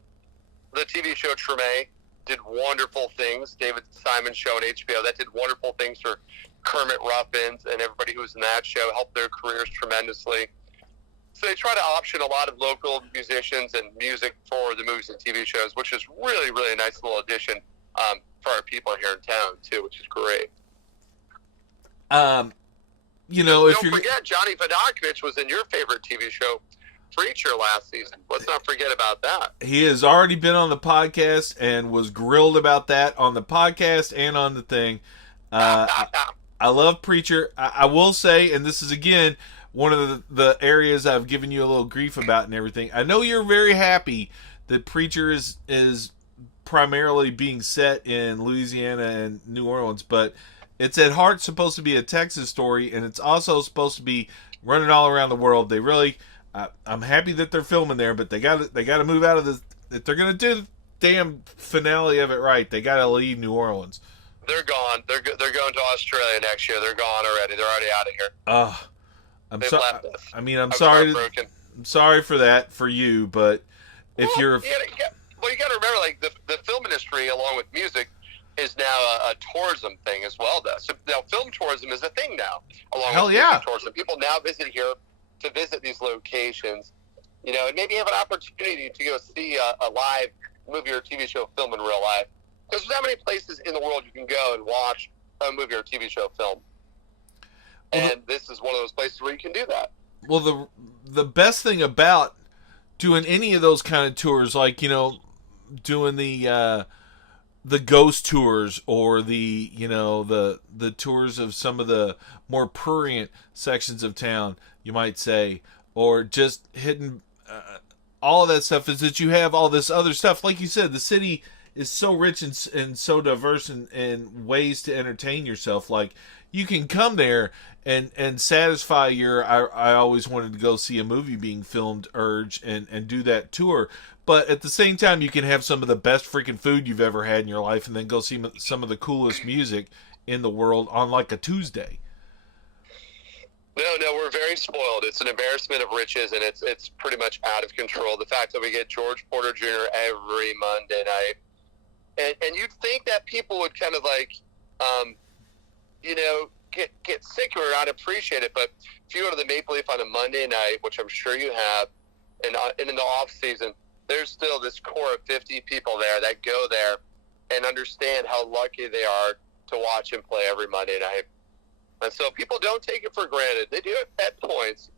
The TV show Treme did wonderful things. David Simon's show on HBO, that did wonderful things for Kermit Ruffins and everybody who was in that show, helped their careers tremendously. So they try to option a lot of local musicians and music for the movies and TV shows, which is really, really a nice little addition for our people here in town, too, which is great. Don't forget, Johnny Vodakovich was in your favorite TV show, Preacher, last season. Let's not forget about that. He has already been on the podcast and was grilled about that on the podcast and on the thing. I love Preacher. I will say, and this is, again, one of the areas I've given you a little grief about and everything. I know you're very happy that Preacher is primarily being set in Louisiana and New Orleans, but it's at heart supposed to be a Texas story, and it's also supposed to be running all around the world. They really... I'm happy that they're filming there, but they got to move out of this. If they're going to do the damn finale of it right, they got to leave New Orleans. They're gone. They're going to Australia next year. They're gone already. They're already out of here. I'm sorry. I'm sorry. I'm sorry for that for you, but if you got to remember, like the film industry, along with music, is now a tourism thing as well. Though, so now film tourism is a thing now. Along with music tourism, people now visit here to visit these locations, and maybe have an opportunity to go see a live movie or TV show film in real life. Because there's not many places in the world you can go and watch a movie or TV show film. And this is one of those places where you can do that. Well, the best thing about doing any of those kind of tours, like, doing the ghost tours or the tours of some of the more prurient sections of town, you might say, or just hitting all of that stuff, is that you have all this other stuff. Like you said, the city is so rich and so diverse in ways to entertain yourself. Like, you can come there and satisfy your I always wanted to go see a movie being filmed urge and do that tour. But at the same time, you can have some of the best freaking food you've ever had in your life and then go see some of the coolest music in the world on like a Tuesday. No, we're very spoiled. It's an embarrassment of riches, and it's pretty much out of control. The fact that we get George Porter Jr. every Monday night. And you'd think that people would kind of like, get sick or not appreciate it. But if you go to the Maple Leaf on a Monday night, which I'm sure you have, and in the off season, there's still this core of 50 people there that go there and understand how lucky they are to watch him play every Monday night. And so people don't take it for granted. They do it at points.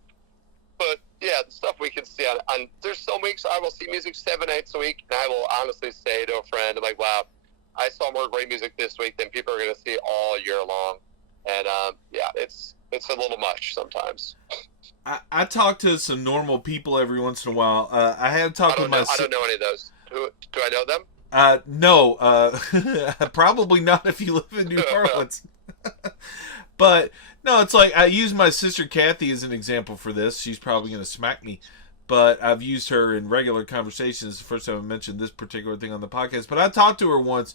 But, yeah, the stuff we can see on there's some weeks I will see music 7 nights a week, and I will honestly say to a friend, I'm like, wow, I saw more great music this week than people are going to see all year long. And, it's a little much sometimes. I talk to some normal people every once in a while. I had talked with my... I don't know any of those. Do I know them? No. Probably not if you live in New Orleans. But, no, it's like, I use my sister Kathy as an example for this. She's probably going to smack me. But I've used her in regular conversations. The first time I mentioned this particular thing on the podcast. But I talked to her once,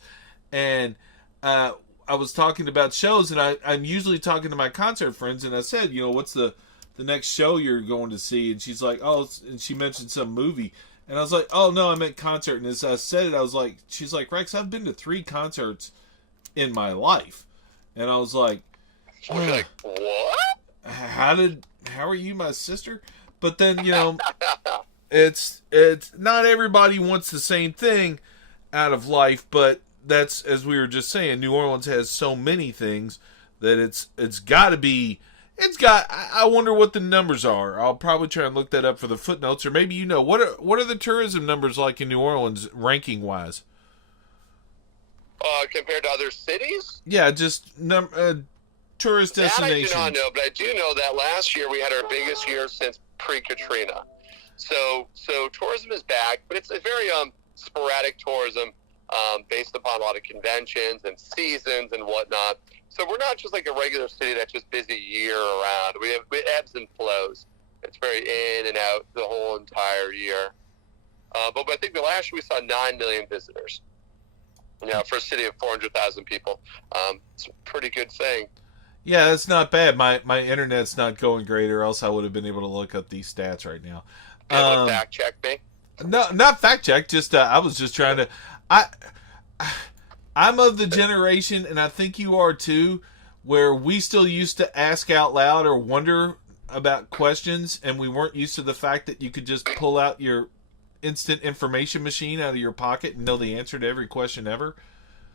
and I was talking about shows, and I'm usually talking to my concert friends, and I said, what's the next show you're going to see? And she's like, and she mentioned some movie. And I was like, oh, no, I meant concert. And as I said it, I was like, she's like, Rex, I've been to 3 concerts in my life. And I was like, like, what? How are you my sister? But then, it's not everybody wants the same thing out of life, but that's, as we were just saying, New Orleans has so many things that it's got to be. I wonder what the numbers are. I'll probably try and look that up for the footnotes, or maybe what are the tourism numbers like in New Orleans ranking wise? Compared to other cities? Yeah, just tourist destinations. That I do not know, but I do know that last year we had our biggest year since pre-Katrina. So tourism is back, but it's a very sporadic tourism based upon a lot of conventions and seasons and whatnot. So we're not just like a regular city that's just busy year round. We have ebbs and flows. It's very in and out the whole entire year. But I think the last year we saw 9 million visitors. For a city of 400,000 people. It's a pretty good thing. Yeah, that's not bad. My internet's not going great, or else I would have been able to look up these stats right now. Fact check me? No, not fact check. Just I was just trying to. I'm of the generation, and I think you are too, where we still used to ask out loud or wonder about questions, and we weren't used to the fact that you could just pull out your instant information machine out of your pocket and know the answer to every question ever.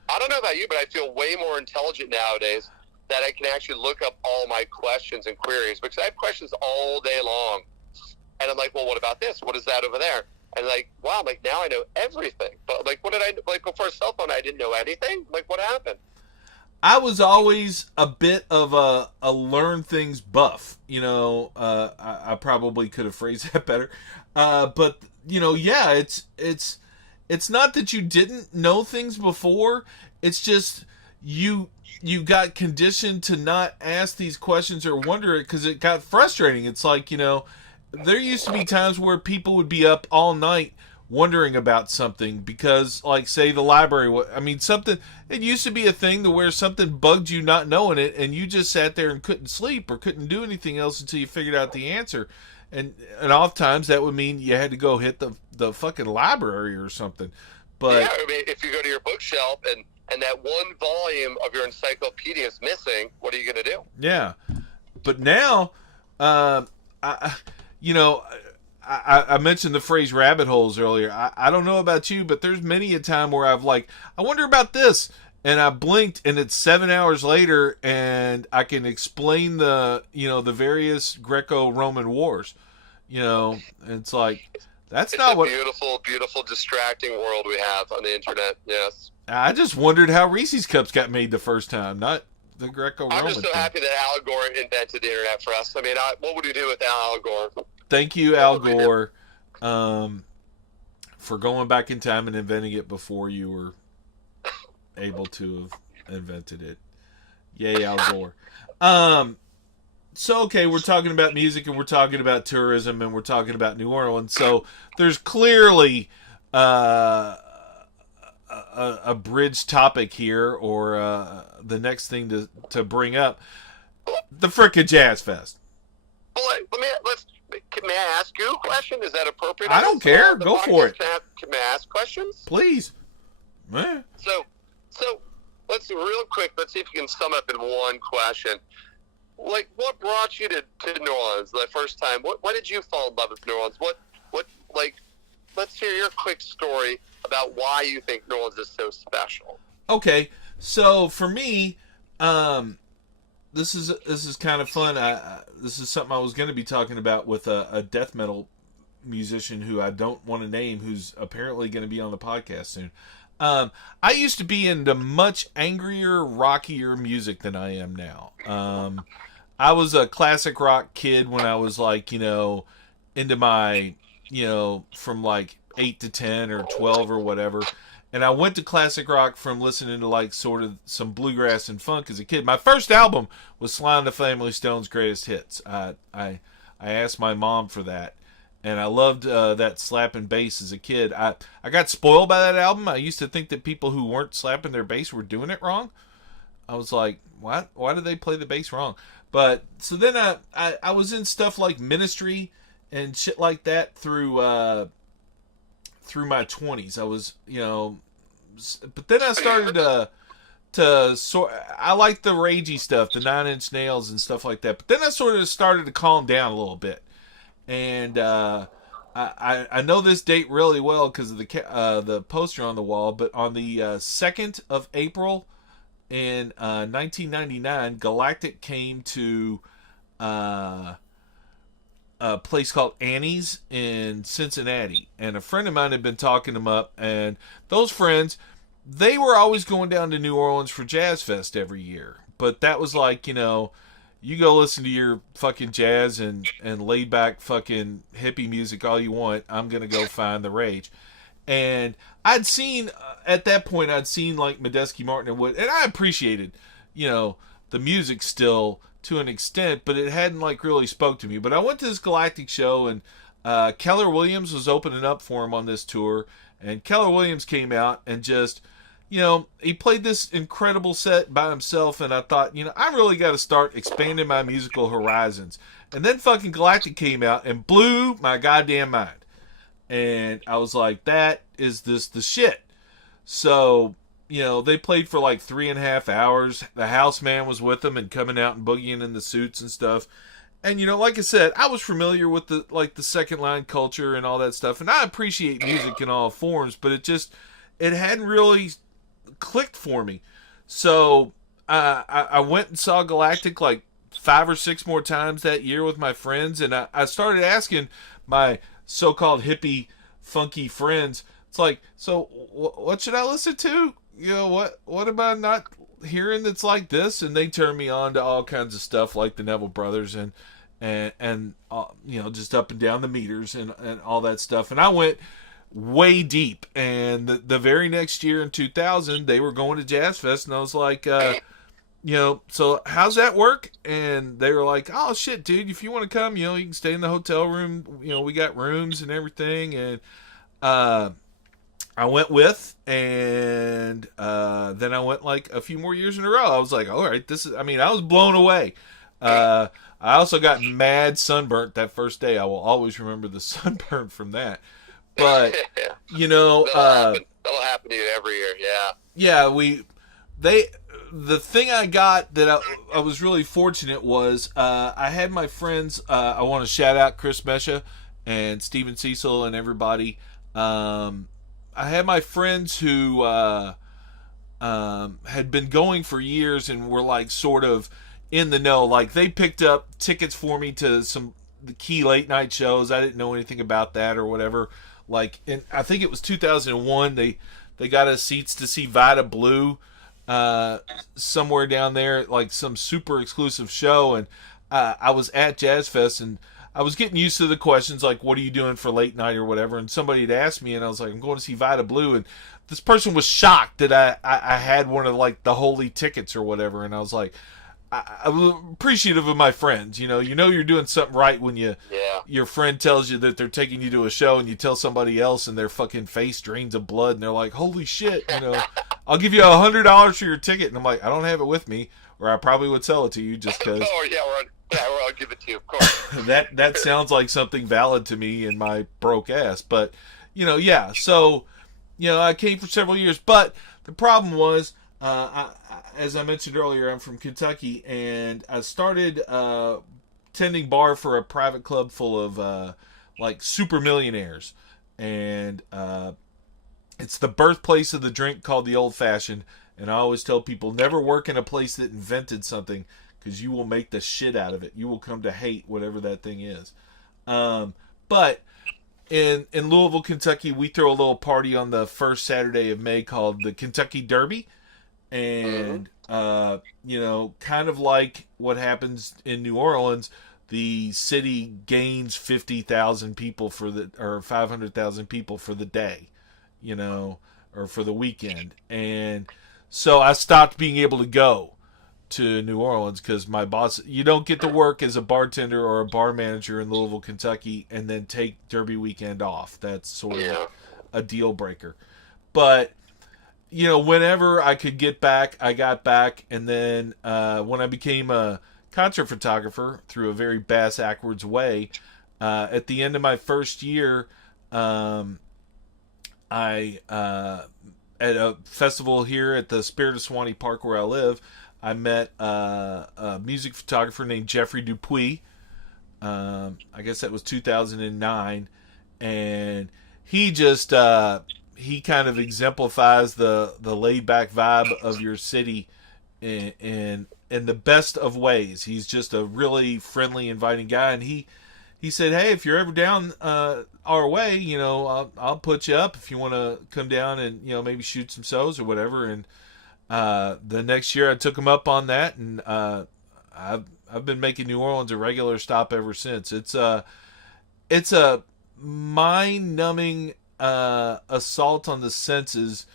I don't know about you, but I feel way more intelligent nowadays that I can actually look up all my questions and queries, because I have questions all day long. And I'm like, well, what about this? What is that over there? And wow, now I know everything. But what did I, before a cell phone, I didn't know anything? What happened? I was always a bit of a learn things buff. I probably could have phrased that better. But, yeah, it's not that you didn't know things before. It's just you got conditioned to not ask these questions or wonder it because it got frustrating. It's like, there used to be times where people would be up all night wondering about something because, say, the library, something, it used to be a thing to where something bugged you not knowing it, and you just sat there and couldn't sleep or couldn't do anything else until you figured out the answer. And oftentimes that would mean you had to go hit the fucking library or something. But yeah, if you go to your bookshelf and that one volume of your encyclopedia is missing, what are you going to do? Yeah. But now, I mentioned the phrase rabbit holes earlier. I don't know about you, but there's many a time where I've I wonder about this, and I blinked and it's 7 hours later and I can explain the various Greco-Roman wars. It's that's not what... beautiful, beautiful, distracting world we have on the internet, yes. I just wondered how Reese's Cups got made the first time, not the Greco-Roman I'm just so happy that Al Gore invented the internet for us. What would we do without Al Gore? Thank you, Al Gore, for going back in time and inventing it before you were able to have invented it. Yay, Al Gore. So, okay, we're talking about music and we're talking about tourism and we're talking about New Orleans. So there's clearly a bridge topic here, or the next thing to bring up, the frickin' Jazz Fest. Well, may I ask you a question? Is that appropriate? I don't care. Go for it. Can I ask questions? Please. Man. So let's see real quick. Let's see if you can sum up in one question. What brought you to New Orleans the first time? Why did you fall in love with New Orleans? Let's hear your quick story about why you think New Orleans is so special. Okay, so for me, this is kind of fun. This is something I was going to be talking about with a death metal musician who I don't want to name, who's apparently going to be on the podcast soon. I used to be into much angrier, rockier music than I am now. I was a classic rock kid when I was into my, from 8 to 10 or 12 or whatever. And I went to classic rock from listening to sort of some bluegrass and funk as a kid. My first album was Sly and the Family Stone's Greatest Hits. I asked my mom for that. And I loved that slapping bass as a kid. I got spoiled by that album. I used to think that people who weren't slapping their bass were doing it wrong. I was like, what? Why did they play the bass wrong? But so then I was in stuff like Ministry and shit like that through my 20s. I was, but then I started I liked the ragey stuff, the 9 Inch Nails and stuff like that. But then I sort of started to calm down a little bit. And I know this date really well because of the poster on the wall. But on the 2nd of April, in 1999, Galactic came to a place called Annie's in Cincinnati, and a friend of mine had been talking them up, and those friends, they were always going down to New Orleans for Jazz Fest every year, but that was like, you go listen to your fucking jazz and laid back fucking hippie music all you want. I'm gonna go find the rage. And I'd seen at that point, like Medeski Martin and Wood, and I appreciated, the music still to an extent, but it hadn't like really spoke to me. But I went to this Galactic show, and Keller Williams was opening up for him on this tour, and Keller Williams came out and just, he played this incredible set by himself, and I thought, I really got to start expanding my musical horizons. And then fucking Galactic came out and blew my goddamn mind. And I was like, that is the shit. So, they played for like 3.5 hours. The house man was with them and coming out and boogieing in the suits and stuff. And, like I said, I was familiar with the second line culture and all that stuff. And I appreciate music in all forms, but it hadn't really clicked for me. So I went and saw Galactic like 5 or 6 more times that year with my friends. And I started asking my so-called hippie funky friends, it's like, so what should I listen to? What am I not hearing that's like this? And they turn me on to all kinds of stuff like the Neville Brothers and just up and down the meters and all that stuff. And I went way deep. And the very next year in 2000, they were going to Jazz Fest, and I was like, so how's that work? And they were like, oh shit, dude, if you want to come, you can stay in the hotel room. We got rooms and everything. And I went with, and then I went like a few more years in a row. I was like, all right, I was blown away. I also got mad sunburnt that first day. I will always remember the sunburn from that. But, that'll happen to you every year, yeah. Yeah, the thing I got that I was really fortunate was I had my friends, I want to shout out Chris Mesha and Steven Cecil and everybody. I had my friends who had been going for years and were like sort of in the know. Like they picked up tickets for me to the key late night shows. I didn't know anything about that or whatever. Like, I think it was 2001. They got us seats to see Vita Blue somewhere down there, like some super exclusive show. And I was at Jazz Fest, and I was getting used to the questions like, what are you doing for late night or whatever? And somebody had asked me, and I was like, I'm going to see Vita Blue. And this person was shocked that I had one of like the holy tickets or whatever. And I was like, I was appreciative of my friends. You're doing something right when your friend tells you that they're taking you to a show, and you tell somebody else and their fucking face drains of blood, and they're like, holy shit, I'll give you $100 for your ticket. And I'm like, I don't have it with me, or I probably would sell it to you just because. Oh yeah, I'll give it to you, of course. that sounds like something valid to me in my broke ass. But yeah. So I came for several years, but the problem was, as I mentioned earlier, I'm from Kentucky, and I started tending bar for a private club full of like super millionaires, and it's the birthplace of the drink called the Old Fashioned. And I always tell people, never work in a place that invented something, because you will make the shit out of it. You will come to hate whatever that thing is. But in Louisville, Kentucky, we throw a little party on the first Saturday of May called the Kentucky Derby. And, kind of like what happens in New Orleans, the city gains 50,000 people or 500,000 people for the day, or for the weekend. And so I stopped being able to go to New Orleans because my boss, you don't get to work as a bartender or a bar manager in Louisville, Kentucky, and then take Derby weekend off. That's sort of a deal breaker. But whenever I could get back, I got back. And then when I became a concert photographer through a very bass-ackwards way, at the end of my first year, I at a festival here at the Spirit of Swanee Park where I live, I met a music photographer named Jeffrey Dupuis. I guess that was 2009. And he just... he kind of exemplifies the laid back vibe of your city in the best of ways. He's just a really friendly, inviting guy, and he said, "Hey, if you're ever down our way, I'll put you up if you want to come down and maybe shoot some shows or whatever." And the next year, I took him up on that, and I've been making New Orleans a regular stop ever since. It's a mind-numbing assault on the senses.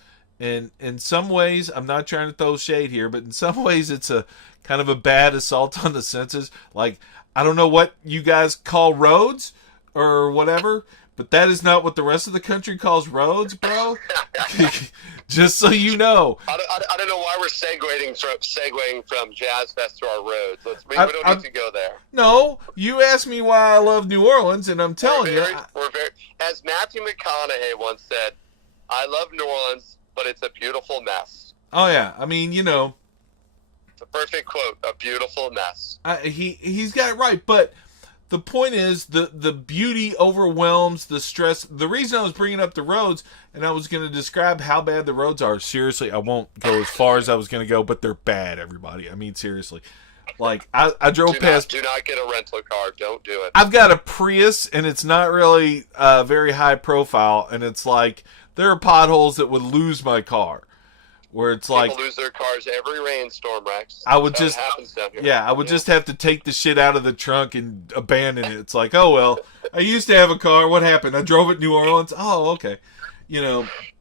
And in some ways, I'm not trying to throw shade here, but in some ways it's a kind of a bad assault on the senses. Like, I don't know what you guys call roads or whatever, but that is not what the rest of the country calls roads, bro. Just so you know. I don't know why we're segueing from Jazz Fest to our roads. We don't need to go there. No, you asked me why I love New Orleans, and I'm telling you. As Matthew McConaughey once said, I love New Orleans, but it's a beautiful mess. Oh, yeah. I mean, It's a perfect quote. A beautiful mess. He's got it right. But the point is, the beauty overwhelms the stress. The reason I was bringing up the roads, and I was going to describe how bad the roads are. Seriously, I won't go as far as I was going to go, but they're bad, everybody. I mean, seriously. Like, I drove past... Do not get a rental car. Don't do it. I've got a Prius, and it's not really very high profile, and it's like... There are potholes that would lose my car, where it's People like lose their cars every rainstorm, Rex. I would That's just, what happens down here. yeah, I would just have to take the shit out of the trunk and abandon it. It's like, oh well, I used to have a car. What happened? I drove it New Orleans. Oh, okay.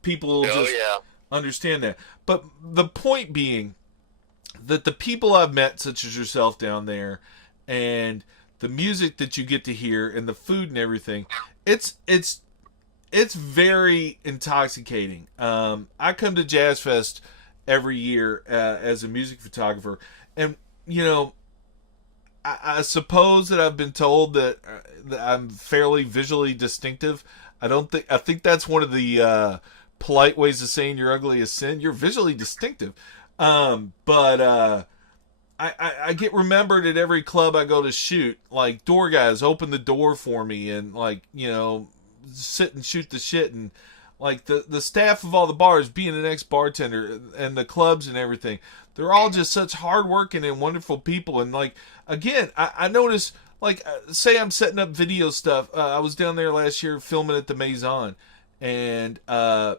People just understand that. But the point being that the people I've met, such as yourself down there, and the music that you get to hear, and the food and everything, it's very intoxicating. I come to Jazz Fest every year as a music photographer, and I suppose that I've been told that I'm fairly visually distinctive. I think that's one of the polite ways of saying you're ugly as sin. You're visually distinctive, but I get remembered at every club I go to shoot. Like, door guys open the door for me, and sit and shoot the shit, and like the staff of all the bars, being an ex-bartender, and the clubs and everything, they're all just such hardworking and wonderful people. And like, again, I notice, like, say I'm setting up video stuff. I was down there last year filming at the Maison, and I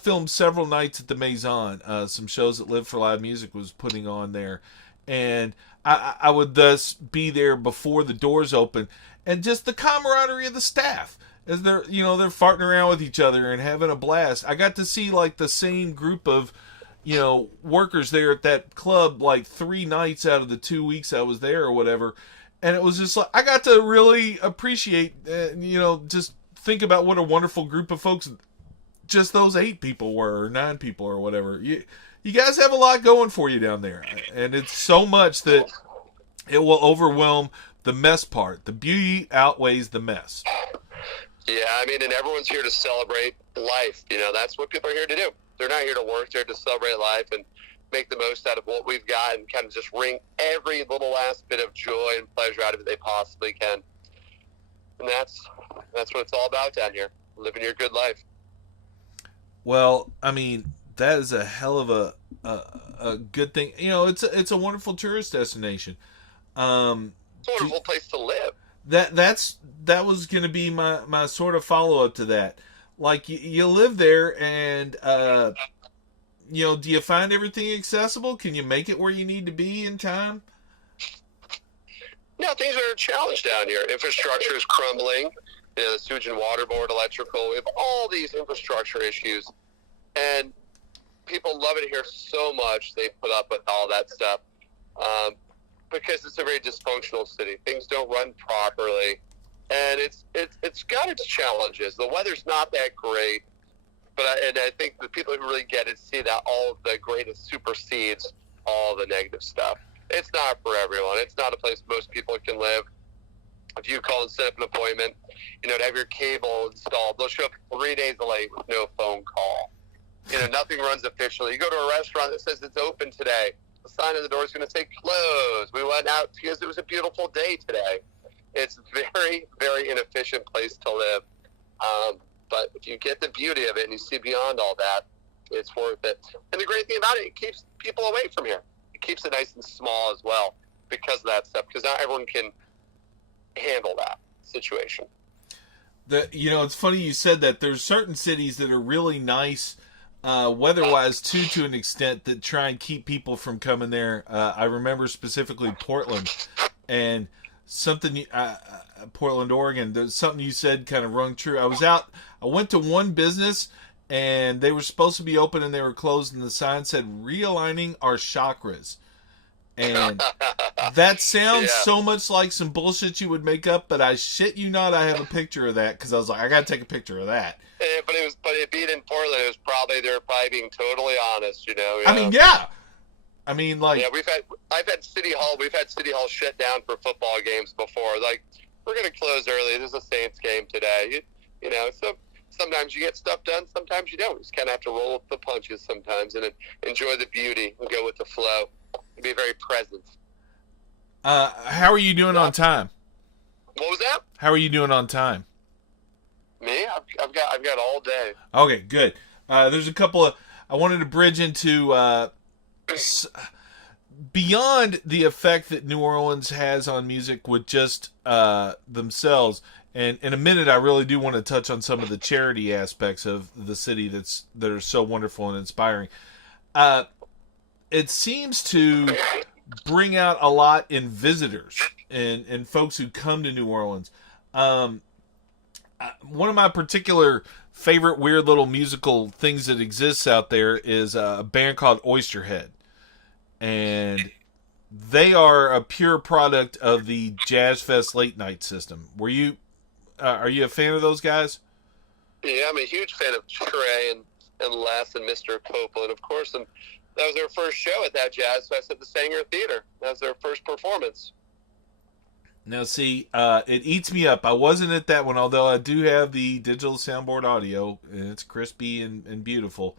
filmed several nights at the Maison, some shows that Live for Live Music was putting on there, and I would thus be there before the doors open, and just the camaraderie of the staff as they're farting around with each other and having a blast. I got to see like the same group of workers there at that club like 3 nights out of the 2 weeks I was there or whatever, and it was just like I got to really appreciate just think about what a wonderful group of folks just those 8 people were, or 9 people or whatever. You guys have a lot going for you down there, and it's so much that it will overwhelm the mess part. The beauty outweighs the mess. Yeah, I mean, and everyone's here to celebrate life. That's what people are here to do. They're not here to work. They're here to celebrate life and make the most out of what we've got, and kind of just wring every little last bit of joy and pleasure out of it they possibly can. And that's what it's all about down here, living your good life. Well, I mean, that is a hell of a good thing. It's a wonderful tourist destination. It's a wonderful place to live. That was going to be my sort of follow-up to that. Like, you live there, and do you find everything accessible? Can you make it where you need to be in time? No, things are challenged down here. Infrastructure is crumbling. The sewage and water board, electrical. We have all these infrastructure issues, and people love it here so much they put up with all that stuff. Because it's a very dysfunctional city. Things don't run properly, and it's got its challenges. The weather's not that great, but I think the people who really get it see that all of the greatest supersedes all the negative stuff. It's not for everyone. It's not a place most people can live. If you call and set up an appointment, to have your cable installed, they'll show up 3 days late with no phone call. Nothing runs officially. You go to a restaurant that says it's open today. The sign on the door is going to say closed. We went out because it was a beautiful day today. It's a very, very inefficient place to live. But if you get the beauty of it and you see beyond all that, it's worth it. And the great thing about it keeps people away from here. keeps it nice and small as well because of that stuff. Because not everyone can handle that situation. It's funny you said that. There's certain cities that are really nice weather-wise too, to an extent, that try and keep people from coming there. I remember specifically Portland, and Portland, Oregon. There's something you said kind of rung true. I went to one business, and they were supposed to be open, and they were closed, and the sign said realigning our chakras. And that sounds so much like some bullshit you would make up, but I shit you not, I have a picture of that, because I was like, I gotta take a picture of that. But it being in Portland, it was they were probably being totally honest, Yeah. I mean, like, I've had City Hall shut down for football games before. Like, we're gonna close early. There's a Saints game today. So sometimes you get stuff done, sometimes you don't. You just kind of have to roll with the punches sometimes and enjoy the beauty and go with the flow. Be very present. How are you doing on time? What was that? How are you doing on time? Me? I've got all day. Okay, good. There's a couple of I wanted to bridge into beyond the effect that New Orleans has on music with just themselves. And in a minute, I really do want to touch on some of the charity aspects of the city that are so wonderful and inspiring. It seems to bring out a lot in visitors and folks who come to New Orleans. One of my particular favorite weird little musical things that exists out there is a band called Oysterhead. And they are a pure product of the Jazz Fest late night system. Are you a fan of those guys? Yeah, I'm a huge fan of Trey and Les and Mr. Copeland, of course, and that was their first show at that Jazz Fest at the Sanger Theater. That was their first performance. Now, see, it eats me up. I wasn't at that one, although I do have the digital soundboard audio, and it's crispy and beautiful.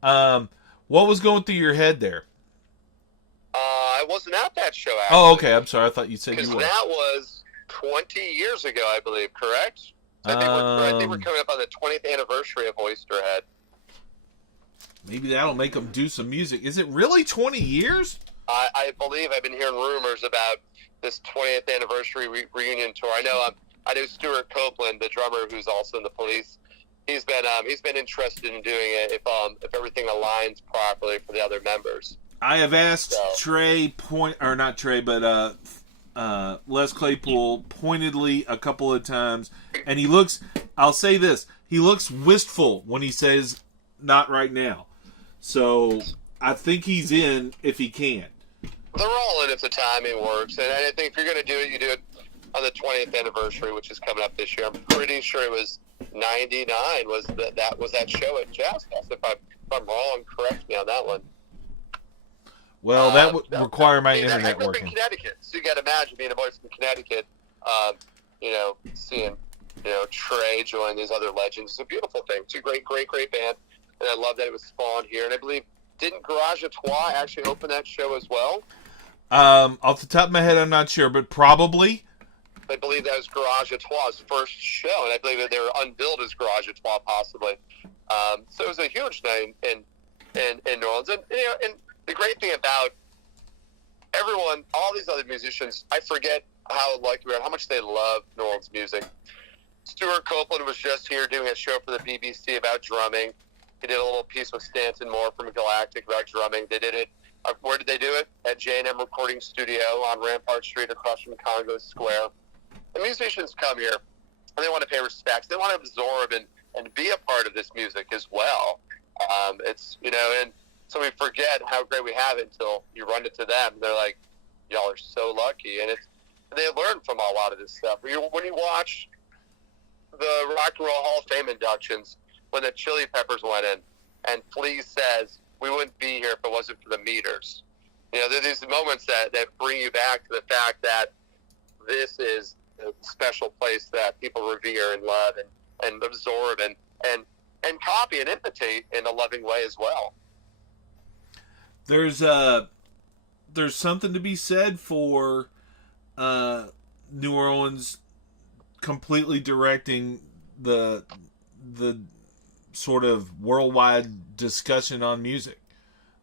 What was going through your head there? I wasn't at that show, actually. Oh, okay. I'm sorry. I thought you said you were. Because that was 20 years ago, I believe, correct? I think we're coming up on the 20th anniversary of Oysterhead. Maybe that'll make them do some music. Is it really 20 years? I believe I've been hearing rumors about this 20th anniversary reunion tour. I know Stuart Copeland, the drummer who's also in the Police. He's been interested in doing it if everything aligns properly for the other members. I have asked Les Claypool pointedly a couple of times, and he looks, I'll say this, he looks wistful when he says, not right now. So I think he's in if he can. They're all in if the timing works, and I think if you're going to do it, you do it on the 20th anniversary, which is coming up this year. I'm pretty sure it was 99 was that show at Jazz Fest. If I'm wrong, correct me on that one. Well, that would require my internet working. In Connecticut, so you got to imagine being a boy from Connecticut, seeing Trey join these other legends. It's a beautiful thing. It's a great band, and I love that it was spawned here. And I believe, didn't Garage à Trois actually open that show as well? Off the top of my head, I'm not sure, but probably. I believe that was Garage à Trois's first show, and I believe that they were unbilled as Garage à Trois, possibly. So it was a huge name in New Orleans, and the great thing about everyone, all these other musicians, I forget how much they love New Orleans music. Stuart Copeland was just here doing a show for the BBC about drumming. He did a little piece with Stanton Moore from Galactic about drumming. They did it. Where did they do it? At J&M Recording Studio on Rampart Street across from Congo Square. The musicians come here, and they want to pay respects. They want to absorb and be a part of this music as well. And so we forget how great we have it until you run into them. They're like, y'all are so lucky. And they learn from a lot of this stuff. When you watch the Rock and Roll Hall of Fame inductions, when the Chili Peppers went in, and Flea says, we wouldn't be here if it wasn't for the meters. There are these moments that bring you back to the fact that this is a special place that people revere and love and absorb and copy and imitate in a loving way as well. There's something to be said for New Orleans completely directing the sort of worldwide discussion on music.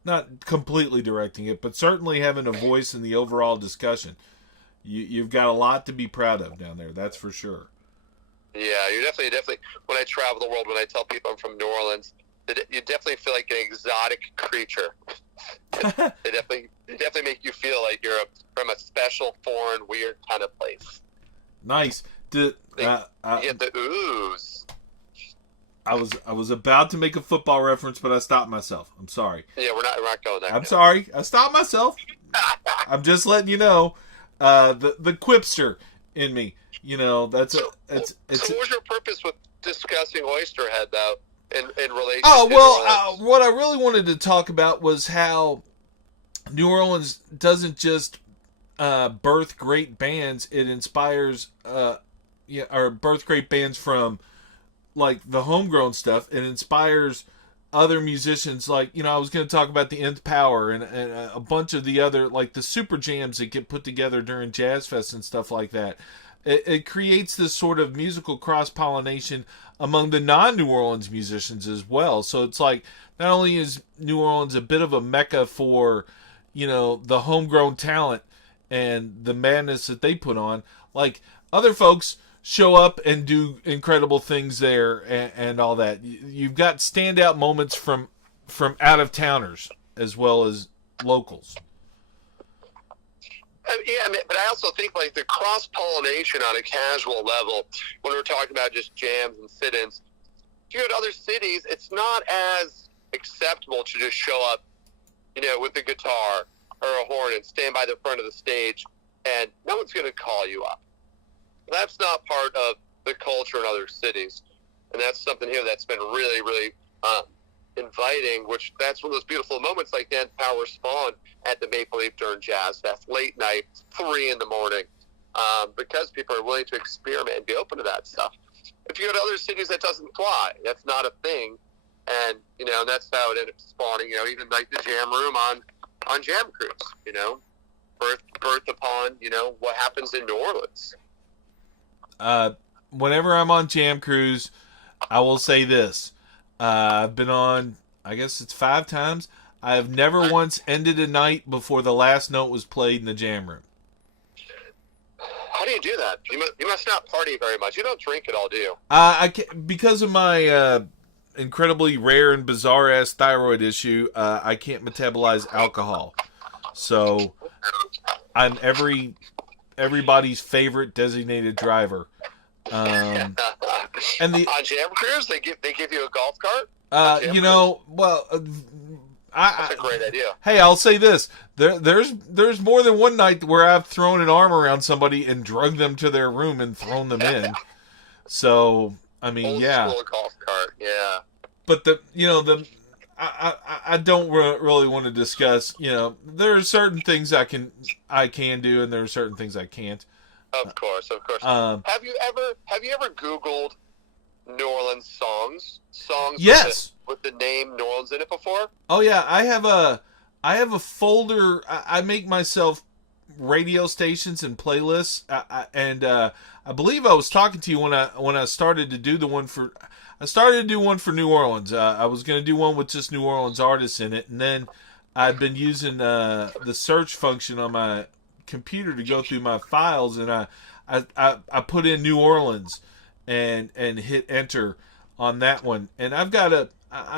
not completely directing it, but certainly having a voice in the overall discussion. You've got a lot to be proud of down there, that's for sure. Yeah, you definitely. When I travel the world, when I tell people I'm from New Orleans, you definitely feel like an exotic creature. they definitely make you feel like you're from a special, foreign, weird kind of place. Nice. You get the ooze. I was about to make a football reference, but I stopped myself. I'm sorry. Yeah, we're not going there. I'm sorry. I stopped myself. I'm just letting you know, the quipster in me. You know, it's. So what was your purpose with discussing Oysterhead, though, in relation? Oh well, what I really wanted to talk about was how New Orleans doesn't just birth great bands; it inspires, or birth great bands from like the homegrown stuff. It inspires other musicians. Like, you know, I was going to talk about the Nth Power and a bunch of the other, like the super jams that get put together during Jazz Fest and stuff like that. It creates this sort of musical cross-pollination among the non-New Orleans musicians as well. So it's like, not only is New Orleans a bit of a mecca for, you know, the homegrown talent and the madness that they put on, like other folks show up and do incredible things there and all that. You've got standout moments from out-of-towners as well as locals. Yeah, but I also think like the cross-pollination on a casual level, when we're talking about just jams and sit-ins, if you go to other cities, it's not as acceptable to just show up, you know, with a guitar or a horn and stand by the front of the stage, and no one's going to call you up. That's not part of the culture in other cities, and that's something here that's been really, really inviting, which that's one of those beautiful moments like Dan Power Spawn at the Maple Leaf during Jazz Fest, late night, 3 a.m, because people are willing to experiment and be open to that stuff. If you go to other cities, that doesn't fly. That's not a thing, and, you know, that's how it ended up spawning, you know, even like the Jam Room on Jam Cruise, you know, birth upon, you know, what happens in New Orleans. Whenever I'm on Jam Cruise, I will say this. I've been on, I guess it's 5 times. I have never once ended a night before the last note was played in the Jam Room. How do you do that? You must not party very much. You don't drink at all, do you? I can't, because of my incredibly rare and bizarre-ass thyroid issue, I can't metabolize alcohol. So I'm everybody's favorite designated driver. And on Jam Cruise, they give you a golf cart. You know, well, that's a great idea. Hey, I'll say this: there's more than one night where I've thrown an arm around somebody and drugged them to their room and thrown them in. So I mean, Old school golf cart, yeah. But I don't really want to discuss. You know, there are certain things I can do, and there are certain things I can't. Of course. Have you ever Googled New Orleans songs? Yes. With the name New Orleans in it before? Oh yeah, I have a folder. I make myself radio stations and playlists, and I believe I was talking to you when I started to do the one for. I started to do one for New Orleans. I was going to do one with just New Orleans artists in it, and then I've been using the search function on my computer to go through my files, and I put in New Orleans and hit enter on that one, and I'm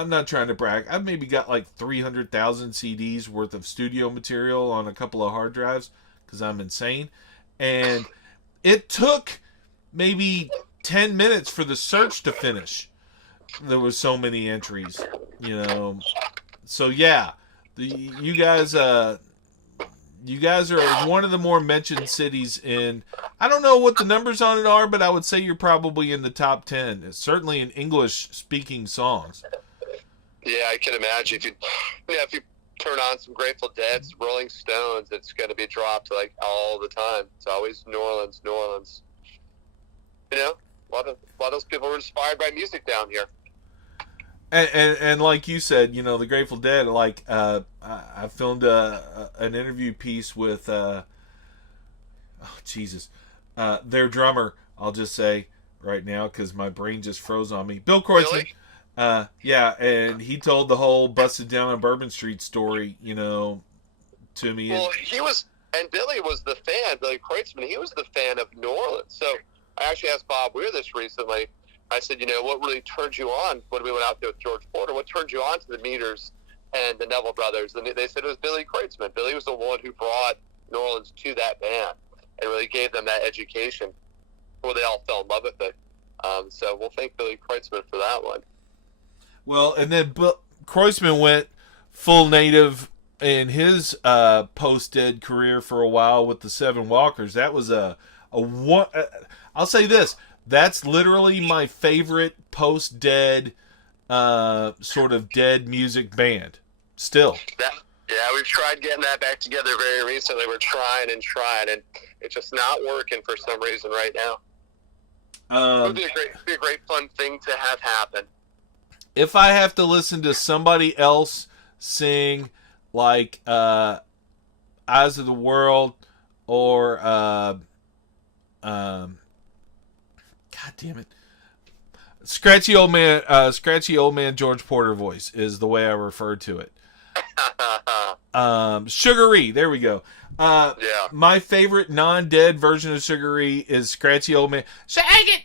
not trying to brag, I've maybe got like 300,000 CDs worth of studio material on a couple of hard drives because I'm insane, and it took maybe 10 minutes for the search to finish. There was so many entries, you know. So yeah, you guys are one of the more mentioned cities in, I don't know what the numbers on it are, but I would say you're probably in the top 10. It's certainly in English-speaking songs. Yeah, I can imagine. If you turn on some Grateful Dead, some Rolling Stones, it's going to be dropped like all the time. It's always New Orleans. You know, a lot of those people were inspired by music down here. And like you said, you know, the Grateful Dead, like, I filmed an interview piece with, their drummer, I'll just say right now, because my brain just froze on me. Bill Kreutzmann. Really? Yeah, and he told the whole busted down on Bourbon Street story, to me. Well, and Billy was the fan, Billy Kreutzmann, he was the fan of New Orleans. So I actually asked Bob Weir this recently. I said, what really turned you on when we went out there with George Porter? What turned you on to the Meters and the Neville Brothers? And they said it was Billy Kreutzmann. Billy was the one who brought New Orleans to that band and really gave them that education where they all fell in love with it. So we'll thank Billy Kreutzmann for that one. Well, and then Kreutzmann went full native in his post-dead career for a while with the Seven Walkers. That was a one. I'll say this: that's literally my favorite post-dead sort of dead music band. Still. Yeah, we've tried getting that back together very recently. We're trying, and it's just not working for some reason right now. It would be a great fun thing to have happen. If I have to listen to somebody else sing like Eyes of the World or God damn it, Scratchy Old Man George Porter voice is the way I refer to it. Sugar-E, there we go. Yeah. My favorite non-dead version of Sugar-E is Scratchy Old Man. Shake it.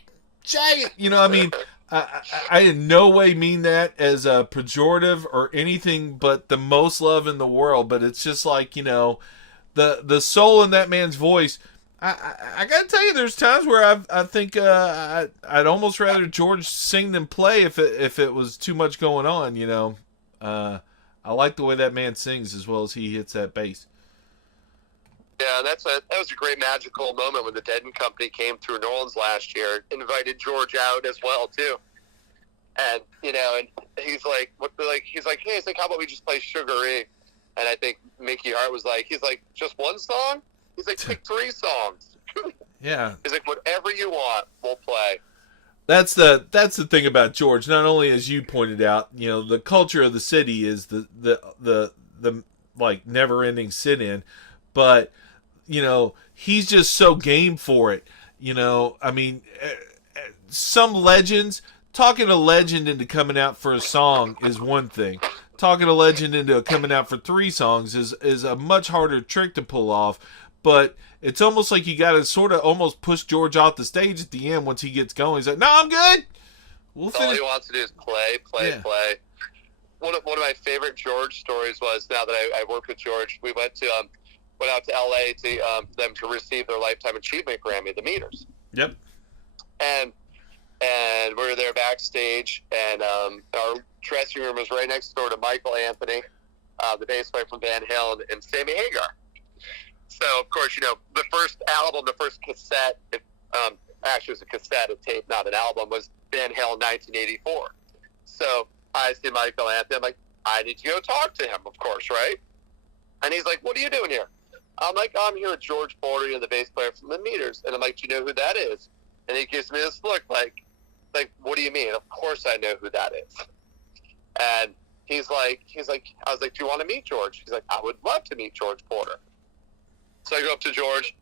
I in no way mean that as a pejorative or anything but the most love in the world, but it's just like, the soul in that man's voice. I gotta tell you, there's times where I think I'd almost rather George sing than play if it was too much going on. I like the way that man sings as well as he hits that bass. Yeah, that was a great magical moment when the Dead and Company came through New Orleans last year, invited George out as well too. And and he's like, hey, how about we just play Sugar-E? And I think Mickey Hart was like, just one song? He's like, pick 3 songs. Yeah. He's like, whatever you want, we'll play. That's the thing about George. Not only, as you pointed out, the culture of the city is the like never-ending sit-in, but he's just so game for it. Some legends, talking a legend into coming out for a song is one thing. Talking a legend into coming out for 3 songs is a much harder trick to pull off. But it's almost like you got to sort of almost push George off the stage at the end once he gets going. He's like, "No, I'm good. We'll finish." All he wants to do is play. One of my favorite George stories was, now that I worked with George, we went out to L.A. to them to receive their Lifetime Achievement Grammy, the Meters. Yep. And we were there backstage, and our dressing room was right next door to Michael Anthony, the bass player from Van Halen, and Sammy Hagar. So, of course, the first album, the first cassette, actually it was a cassette, a tape, not an album, was Van Halen 1984. So I see Michael Anthony. I'm like, I need to go talk to him, of course, right? And he's like, what are you doing here? I'm like, I'm here with George Porter, the bass player from the Meters. And I'm like, do you know who that is? And he gives me this look like, what do you mean? Of course I know who that is. And he's like, I was like, do you want to meet George? He's like, I would love to meet George Porter. So I go up to George.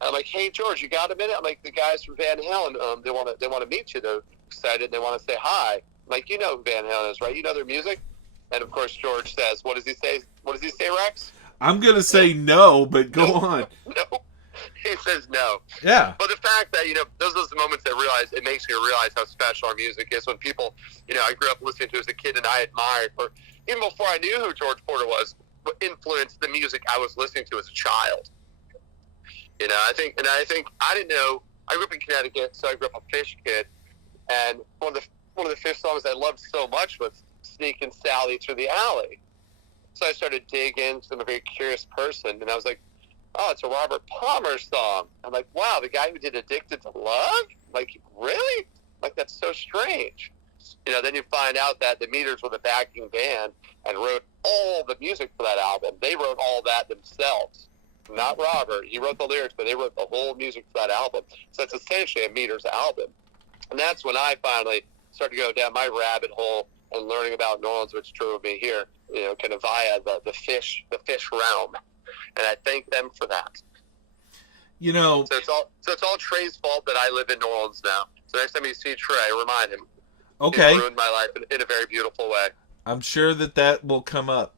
I'm like, hey, George, you got a minute? I'm like, the guys from Van Halen, they want to meet you. They're excited. They want to say hi. I'm like, you know who Van Halen is, right? You know their music? And, of course, George says, what does he say? What does he say, Rex? I'm going to say no, but go on. No. He says no. Yeah. But the fact that, those are the moments that it makes me realize how special our music is when people, I grew up listening to as a kid and I admired, or even before I knew who George Porter was, influenced the music I was listening to as a child. I think I didn't know. I grew up in Connecticut, so I grew up a Fish kid, and one of the Fish songs I loved so much was "Sneakin' Sally Through the Alley." So I started digging, because I'm a very curious person, and I was like, "Oh, it's a Robert Palmer song." I'm like, "Wow, the guy who did "Addicted to Love"? Like, really? Like, that's so strange." Then you find out that the Meters were the backing band and wrote all the music for that album. They wrote all that themselves. Not Robert. He wrote the lyrics, but they wrote the whole music for that album. So it's essentially a Meters album. And that's when I finally started to go down my rabbit hole and learning about New Orleans, which drove me here, kind of via the fish realm. And I thank them for that. So it's all Trey's fault that I live in New Orleans now. So next time you see Trey, remind him. Okay. It ruined my life in a very beautiful way. I'm sure that will come up.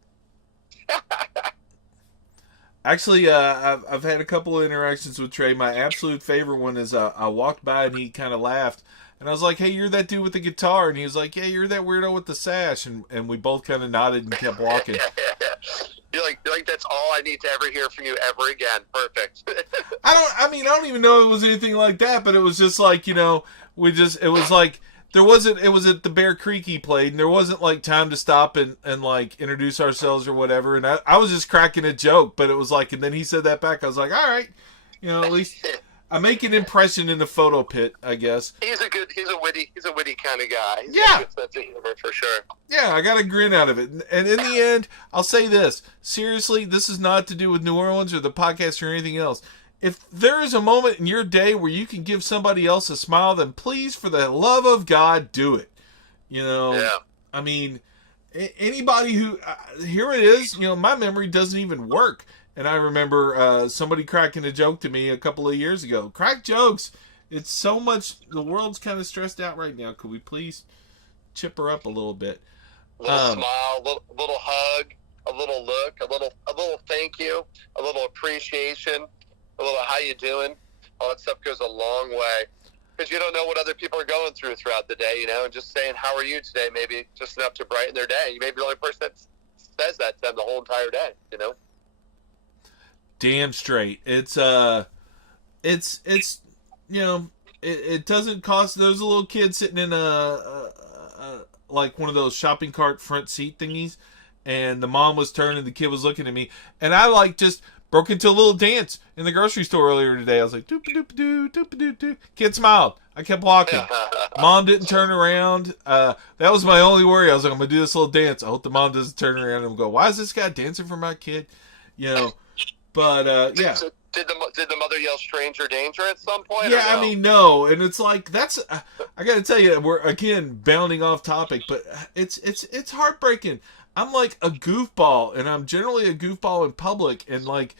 Actually, I've had a couple of interactions with Trey. My absolute favorite one is I walked by and he kind of laughed. And I was like, hey, you're that dude with the guitar. And he was like, yeah, you're that weirdo with the sash. And we both kind of nodded and kept walking. You're like, that's all I need to ever hear from you ever again. Perfect. I don't even know it was anything like that, but it was just like, it was like, it was at the Bear Creek he played, and there wasn't like time to stop and like introduce ourselves or whatever. And I was just cracking a joke, but it was like, and then he said that back. I was like, all right, at least I make an impression in the photo pit, I guess. He's a witty kind of guy. He's yeah. got a good sense of humor for sure. Yeah, I got a grin out of it. And in the end, I'll say this. Seriously, this is not to do with New Orleans or the podcast or anything else. If there is a moment in your day where you can give somebody else a smile, then please, for the love of God, do it. Yeah. I mean, anybody who, here it is, my memory doesn't even work. And I remember somebody cracking a joke to me a couple of years ago. Crack jokes. It's so much, the world's kind of stressed out right now. Could we please chip her up a little bit? A little smile, a little hug, a little look, a little thank you, a little appreciation, a little how you doing. All that stuff goes a long way. Because you don't know what other people are going through throughout the day, and just saying, how are you today, maybe just enough to brighten their day. You may be the only person that says that to them the whole entire day, Damn straight. It doesn't cost. There's a little kid sitting in like one of those shopping cart front seat thingies, and the mom was turning, the kid was looking at me, and I just broke into a little dance in the grocery store earlier today. I was like, doop doop doo, doop doop doo. Kid smiled. I kept walking. Mom didn't turn around. That was my only worry. I was like, I'm gonna do this little dance. I hope the mom doesn't turn around and go, why is this guy dancing for my kid? But yeah. Did the mother yell stranger danger at some point? Yeah, no? I mean, no. And it's like, that's, I got to tell you, we're again bounding off topic, but it's heartbreaking. I'm like a goofball, and I'm generally a goofball in public, and like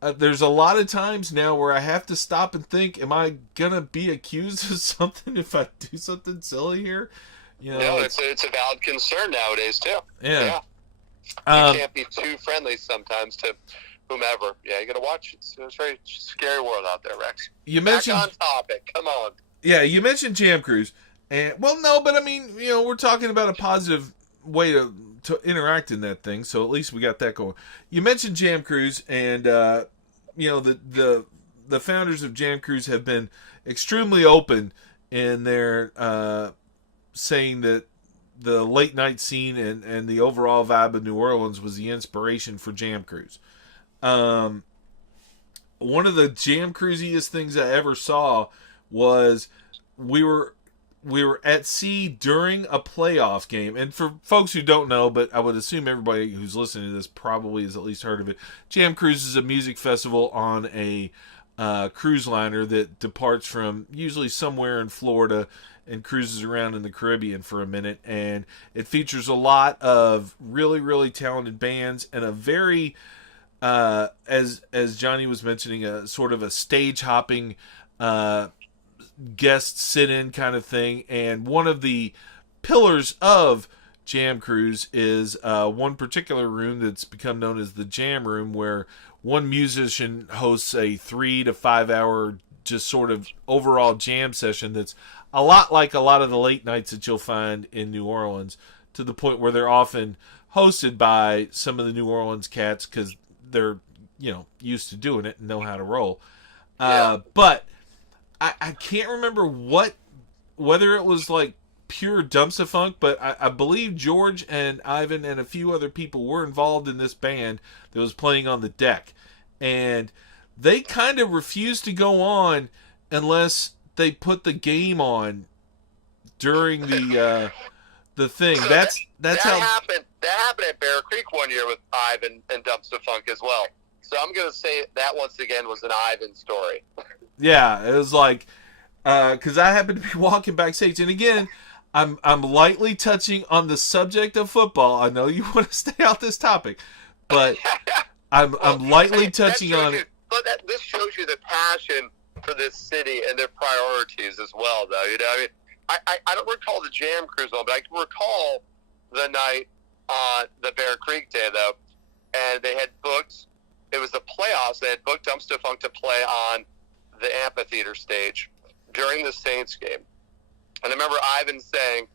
there's a lot of times now where I have to stop and think, am I gonna be accused of something if I do something silly here? No, it's a valid concern nowadays too. Yeah. You can't be too friendly sometimes to whomever. Yeah, you gotta watch. It's a very scary world out there, Rex. You mentioned back on topic. Come on. Yeah, you mentioned Jam Cruise, and no, but I mean, we're talking about a positive way to interact in that thing. So at least we got that going. You mentioned Jam Cruise, and the founders of Jam Cruise have been extremely open in their saying that the late night scene and the overall vibe of New Orleans was the inspiration for Jam Cruise. One of the Jam Cruisiest things I ever saw was we were at sea during a playoff game. And for folks who don't know, but I would assume everybody who's listening to this probably has at least heard of it, Jam Cruise is a music festival on a cruise liner that departs from usually somewhere in Florida and cruises around in the Caribbean for a minute. And it features a lot of really, really talented bands and a very... as Johnny was mentioning, a sort of a stage hopping guest sit-in kind of thing. And one of the pillars of Jam Cruise is one particular room that's become known as the Jam Room, where one musician hosts a 3 to 5 hour just sort of overall jam session that's a lot like a lot of the late nights that you'll find in New Orleans, to the point where they're often hosted by some of the New Orleans cats because they're used to doing it and know how to roll. But I can't remember whether it was like pure dumpster funk, but I believe George and Ivan and a few other people were involved in this band that was playing on the deck, and they kind of refused to go on unless they put the game on during the thing. So that's how happened. That happened at Bear Creek one year with Ivan and Dumpster Funk as well. So I'm going to say that once again was an Ivan story. Yeah, it was like, because I happened to be walking backstage, and again, I'm lightly touching on the subject of football. I know you want to stay off this topic, but I'm lightly touching on it. But this shows you the passion for this city and their priorities as well, though. I mean, I don't recall the Jam Cruise one, but I can recall the night on the Bear Creek day, though, and they had booked, it was the playoffs, they had booked Dumpster Funk to play on the amphitheater stage during the Saints game. And I remember Ivan saying,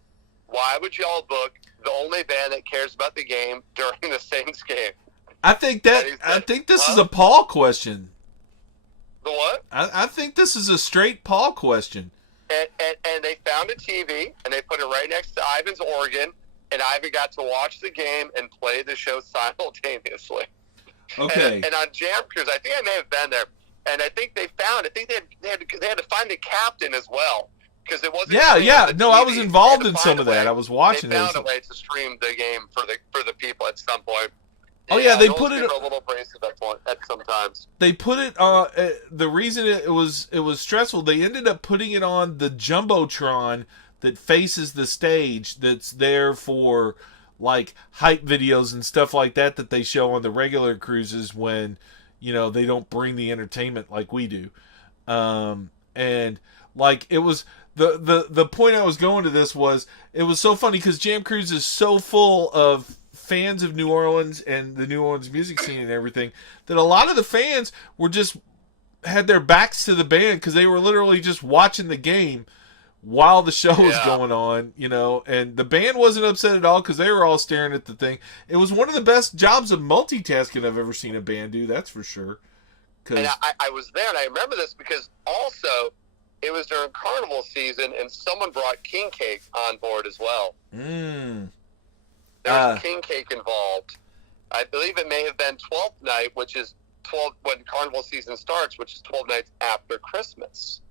why would y'all book the only band that cares about the game during the Saints game? I think this is a Paul question. The what? I think this is a straight Paul question. And they found a TV, and they put it right next to Ivan's organ, and Ivan got to watch the game and play the show simultaneously. Okay. And on Jam Cruise, I think I may have been there, and I think they had to find a captain as well. Because it wasn't. Yeah. No, I was involved in some of that. I was watching it. They found a way to stream the game for the people at some point. Oh yeah, they put it a little abrasive at sometimes. They put it on. The reason it was stressful, they ended up putting it on the jumbotron that faces the stage. That's there for like hype videos and stuff like that they show on the regular cruises when they don't bring the entertainment like we do. And like it was. The point I was going to this was it was so funny because Jam Cruise is so full of fans of New Orleans and the New Orleans music scene and everything that a lot of the fans were just had their backs to the band because they were literally just watching the game while the show was going on, and the band wasn't upset at all because they were all staring at the thing. It was one of the best jobs of multitasking I've ever seen a band do, that's for sure. And I was there, and I remember this because also it was during Carnival season, and someone brought king cake on board as well. There was king cake involved. I believe it may have been 12th night, which is 12 when Carnival season starts, which is 12 nights after Christmas.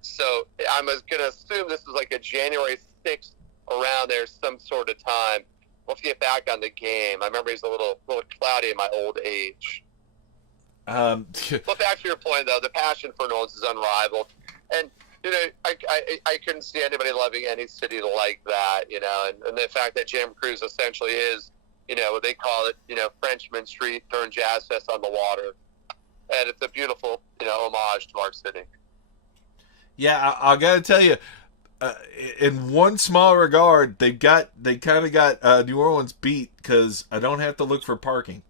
So I'm going to assume this is like a January 6th around there, some sort of time. We'll have to get back on the game. My memory's a little cloudy in my old age. But back to your point, though, the passion for New Orleans is unrivaled. And, I couldn't see anybody loving any city like that, and the fact that Jam Cruise essentially is, what they call it, Frenchman Street during Jazz Fest on the water. And it's a beautiful, homage to our city. Yeah, I got to tell you, in one small regard, they kind of got New Orleans beat because I don't have to look for parking.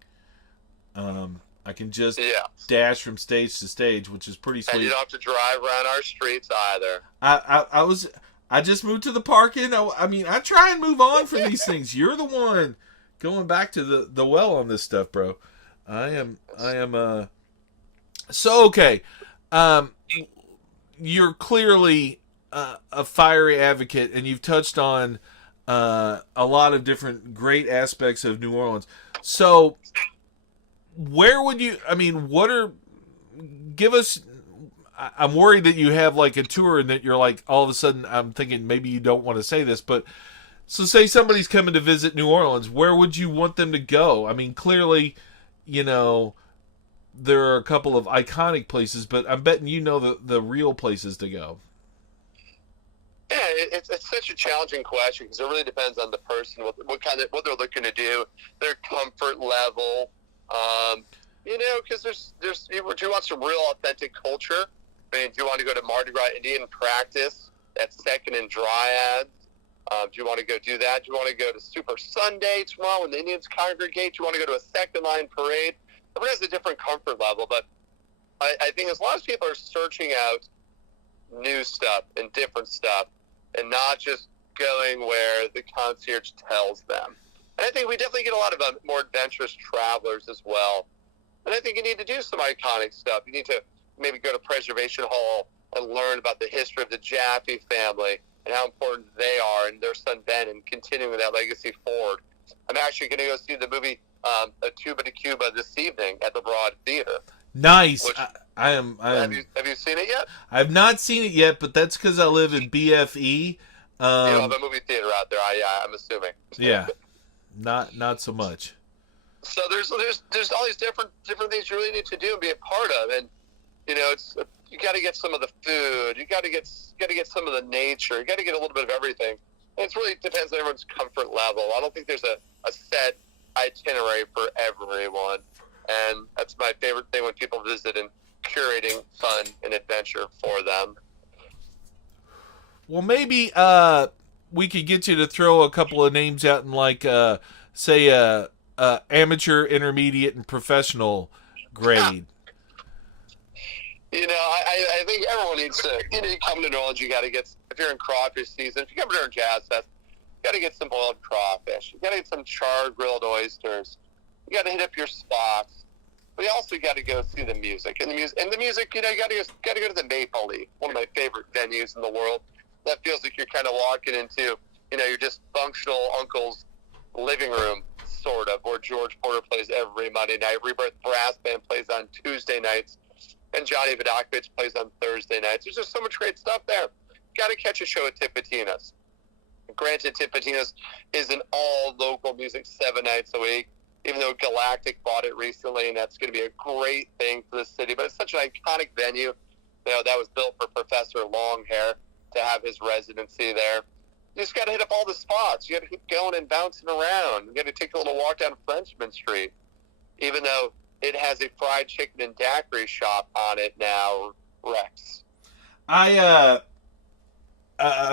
I can just dash from stage to stage, which is pretty sweet. And you don't have to drive around our streets either. I just moved to the parking. I try and move on from these things. You're the one going back to the well on this stuff, bro. I am. So okay. You're clearly a fiery advocate, and you've touched on a lot of different great aspects of New Orleans. So, where would you? Give us. I'm worried that you have like a tour and that you're like all of a sudden. I'm thinking maybe you don't want to say this, but so say somebody's coming to visit New Orleans. Where would you want them to go? Clearly, there are a couple of iconic places, but I'm betting the real places to go. Yeah, it's such a challenging question because it really depends on the person, what they're looking to do, their comfort level. Because there's do you want some real authentic culture? Do you want to go to Mardi Gras Indian practice at Second and Dryads? Do you want to go do that? Do you want to go to Super Sunday tomorrow when the Indians congregate? Do you want to go to a second line parade? Everyone has a different comfort level, but I think as long as people are searching out new stuff and different stuff and not just going where the concierge tells them. And I think we definitely get a lot of more adventurous travelers as well. And I think you need to do some iconic stuff. You need to maybe go to Preservation Hall and learn about the history of the Jaffe family and how important they are and their son Ben and continuing that legacy forward. I'm actually going to go see the movie A Tuba to Cuba this evening at the Broad Theater. Nice. Which, have you seen it yet? I've not seen it yet, but that's because I live in BFE. You don't have a movie theater out there, I'm assuming. Yeah, not so much. So there's all these different things you really need to do and be a part of, and it's you got to get some of the food, you got to get some of the nature, you got to get a little bit of everything. And it really depends on everyone's comfort level. I don't think there's a set itinerary for everyone, and that's my favorite thing when people visit and curating fun and adventure for them. Well, maybe we could get you to throw a couple of names out in like say amateur, intermediate, and professional grade. I think everyone needs to, you come to New Orleans, you got to get, if you're in crawfish season, if you come to our Jazz Fest, you got to get some boiled crawfish. You got to get some charred grilled oysters. You got to hit up your spots. But you also got to go see the music. And the music, you got to go to the Maple Leaf, one of my favorite venues in the world. That feels like you're kind of walking into, your dysfunctional uncle's living room, sort of, where George Porter plays every Monday night. Rebirth Brass Band plays on Tuesday nights. And Johnny Vodakovich plays on Thursday nights. There's just so much great stuff there. Got to catch a show at Tipitina's. Granted, Tipitina's is an all-local music 7 nights a week, even though Galactic bought it recently, and that's going to be a great thing for the city. But it's such an iconic venue. That was built for Professor Longhair to have his residency there. You just got to hit up all the spots. You got to keep going and bouncing around. You got to take a little walk down Frenchman Street, even though it has a fried chicken and daiquiri shop on it now, Rex. A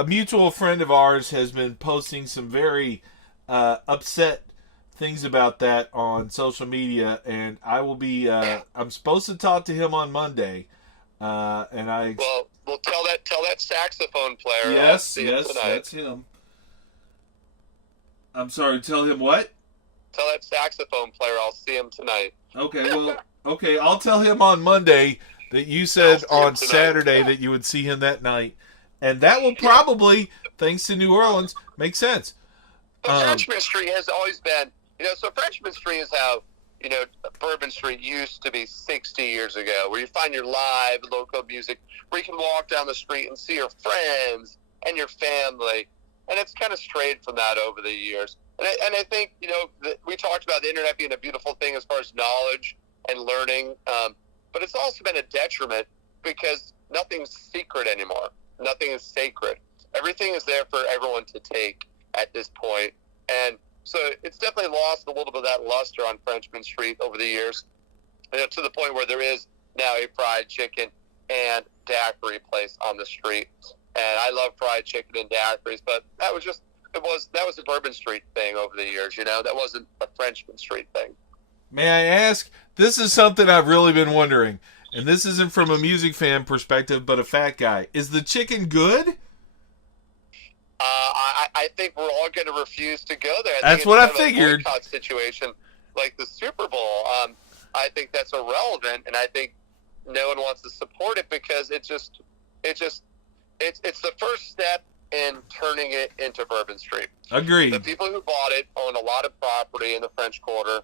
mutual friend of ours has been posting some very upset things about that on social media, and I will be. I'm supposed to talk to him on Monday, and I. Well, tell that saxophone player. Yes, that's him. I'm sorry. Tell him what? Tell that saxophone player I'll see him tonight. Okay, I'll tell him on Monday that you said on Saturday that you would see him that night. And that will probably, thanks to New Orleans, make sense. Frenchman Street has always been, so Frenchman Street is how, Bourbon Street used to be 60 years ago, where you find your live local music, where you can walk down the street and see your friends and your family. And it's kind of strayed from that over the years. And I think, we talked about the internet being a beautiful thing as far as knowledge and learning, but it's also been a detriment because nothing's secret anymore. Nothing is sacred. Everything is there for everyone to take at this point. And so it's definitely lost a little bit of that luster on Frenchman Street over the years, to the point where there is now a fried chicken and daiquiri place on the street. And I love fried chicken and daiquiris, but that was a Bourbon Street thing over the years, that wasn't a Frenchman Street thing. May I ask, this is something I've really been wondering, and this isn't from a music fan perspective, but a fat guy. Is the chicken good? I think we're all going to refuse to go there. That's what I figured. A boycott situation like the Super Bowl. I think that's irrelevant, and I think no one wants to support it because it's the first step in turning it into Bourbon Street. Agreed. The people who bought it own a lot of property in the French Quarter,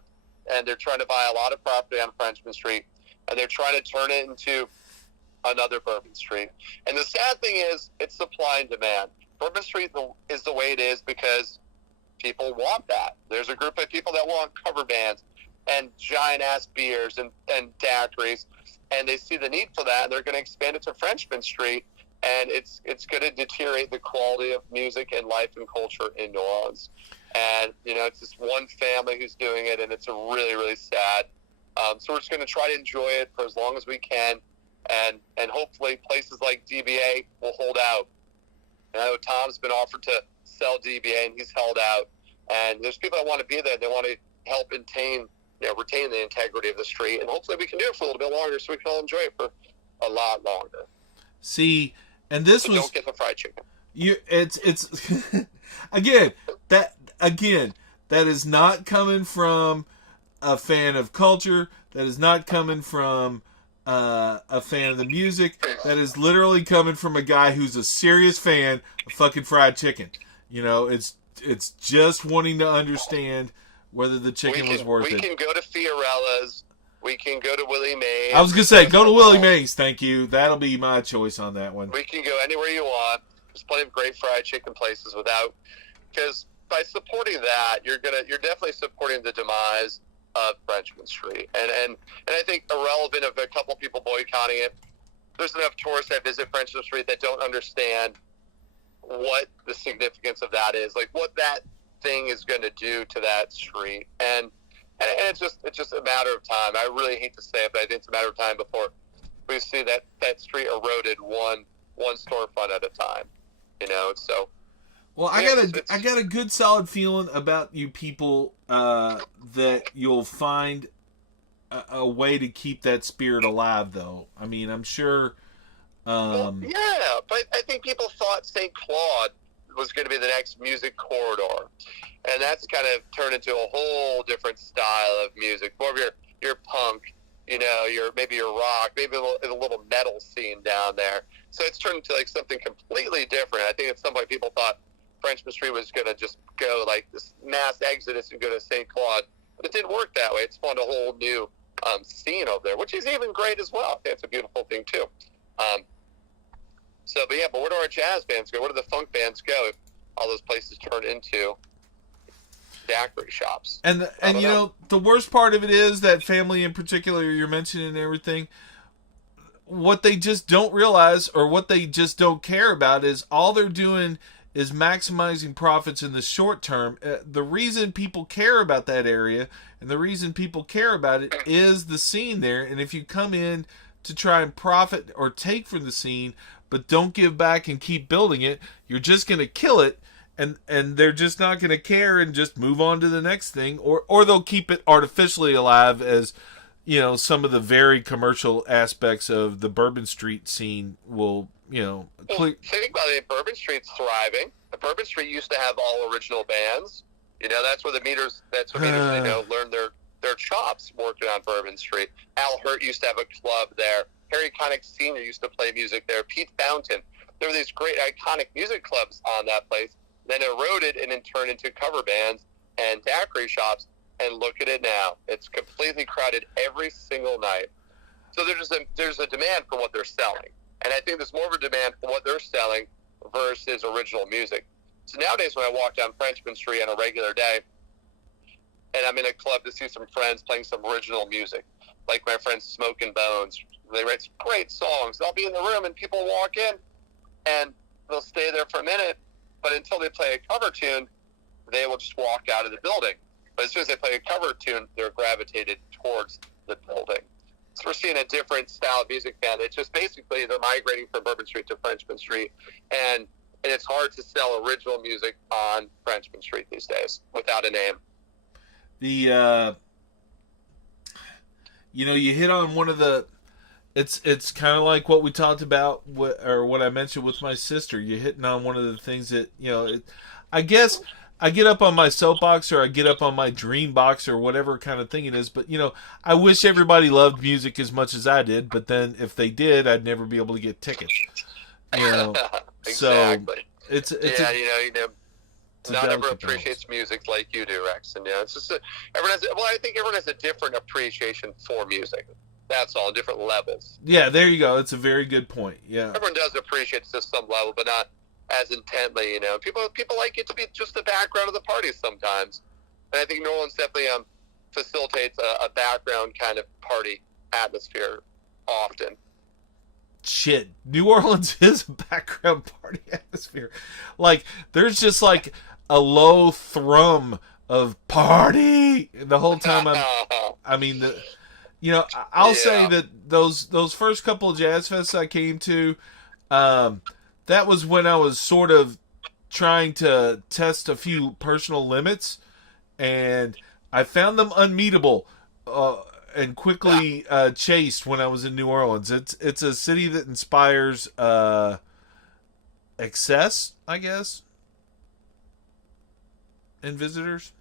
and they're trying to buy a lot of property on Frenchman Street, and they're trying to turn it into another Bourbon Street. And the sad thing is, it's supply and demand. Bourbon Street is the way it is because people want that. There's a group of people that want cover bands and giant-ass beers and daiquiris, and they see the need for that, and they're going to expand it to Frenchman Street, and it's going to deteriorate the quality of music and life and culture in New Orleans. And, it's this one family who's doing it, and it's a really, really sad. So we're just going to try to enjoy it for as long as we can, and hopefully places like DBA will hold out. And I know Tom's been offered to sell DBA, and he's held out. And there's people that want to be there. They want to help retain the integrity of the street. And hopefully we can do it for a little bit longer so we can all enjoy it for a lot longer. See, and this was... Don't get the fried chicken. It's again, that is not coming from a fan of culture. That is not coming from a fan of the music. That is literally coming from a guy who's a serious fan of fucking fried chicken. It's just wanting to understand whether the chicken was worth it. We can go to Fiorella's. We can go to Willie Mays. I was going to say, go to Willie Mays, thank you. That'll be my choice on that one. We can go anywhere you want. There's plenty of great fried chicken places because by supporting that, you're definitely supporting the demise of Frenchman Street. And I think irrelevant of a couple people boycotting it, there's enough tourists that visit Frenchman Street that don't understand what the significance of that is, like what that thing is going to do to that street. And it's just a matter of time. I really hate to say it, but I think it's a matter of time before we see that street eroded one storefront at a time. So. Well, I got a good solid feeling about you people that you'll find a way to keep that spirit alive, though. I mean, I'm sure. Yeah, but I think people thought St. Claude was going to be the next music corridor, and that's kind of turned into a whole different style of music. More of your punk, maybe your rock, maybe a little metal scene down there. So it's turned into like something completely different. I think at some point people thought Frenchman Street was going to just go like this mass exodus and go to St. Claude, but it didn't work that way. It spawned a whole new scene over there, which is even great as well. I think it's a beautiful thing too. But where do our jazz bands go? Where do the funk bands go if all those places turn into daiquiri shops? And the worst part of it is that family in particular you're mentioning and everything, what they just don't realize or what they just don't care about is all they're doing is maximizing profits in the short term. The reason people care about that area and the reason people care about it is the scene there. And if you come in to try and profit or take from the scene, but don't give back and keep building it, you're just going to kill it, and they're just not going to care and just move on to the next thing, or they'll keep it artificially alive as, some of the very commercial aspects of the Bourbon Street scene will, think about it. Bourbon Street's thriving. The Bourbon Street used to have all original bands. That's where meters learned their chops working on Bourbon Street. Al Hurt used to have a club there. Harry Connick Sr. used to play music there. Pete Fountain. There were these great iconic music clubs on that place. Then eroded and then turned into cover bands and daiquiri shops. And look at it now. It's completely crowded every single night. So there's a demand for what they're selling. And I think there's more of a demand for what they're selling versus original music. So nowadays when I walk down Frenchman Street on a regular day, and I'm in a club to see some friends playing some original music, like my friends Smoke and Bones. They write some great songs. I'll be in the room and people walk in and they'll stay there for a minute, but until they play a cover tune, they will just walk out of the building. But as soon as they play a cover tune, they're gravitated towards the building. So we're seeing a different style of music band. It's just basically they're migrating from Bourbon Street to Frenchman Street, and it's hard to sell original music on Frenchman Street these days without a name. You hit on one of the. It's kind of like what we talked about, what I mentioned with my sister. You're hitting on one of the things that I guess I get up on my soapbox or I get up on my dream box or whatever kind of thing it is. But I wish everybody loved music as much as I did. But then if they did, I'd never be able to get tickets. Exactly. So it's not everyone appreciates music like you do, Rex. And it's just I think everyone has a different appreciation for music. That's all, different levels. Yeah, there you go. It's a very good point. Yeah, everyone does appreciate it to some level, but not as intently. People like it to be just the background of the party sometimes, and I think New Orleans definitely facilitates a background kind of party atmosphere often. Shit, New Orleans is a background party atmosphere. Like there's just like a low thrum of party the whole time. I'll say that those first couple of jazz fests I came to, that was when I was sort of trying to test a few personal limits, and I found them unmeetable and quickly chased when I was in New Orleans. It's a city that inspires excess, I guess, in visitors.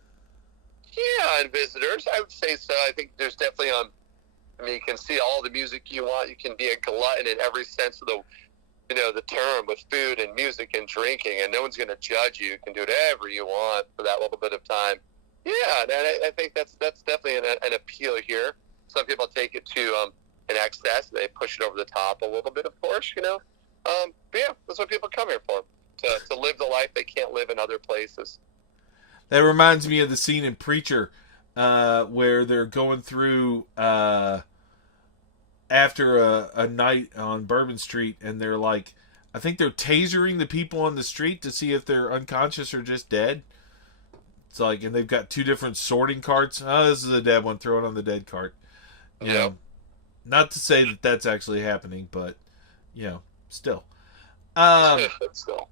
Yeah, and visitors, I would say so. I think there's definitely you can see all the music you want. You can be a glutton in every sense of the term, with food and music and drinking, and no one's going to judge you. You can do whatever you want for that little bit of time. Yeah, and I think that's definitely an appeal here. Some people take it to an excess. They push it over the top a little bit, of course, But yeah, that's what people come here for, to live the life they can't live in other places. That reminds me of the scene in Preacher where they're going through after a night on Bourbon Street, and they're like, I think they're tasering the people on the street to see if they're unconscious or just dead. It's like, and they've got two different sorting carts. Oh, this is a dead one. Throw it on the dead cart. Not to say that that's actually happening, but still. Still.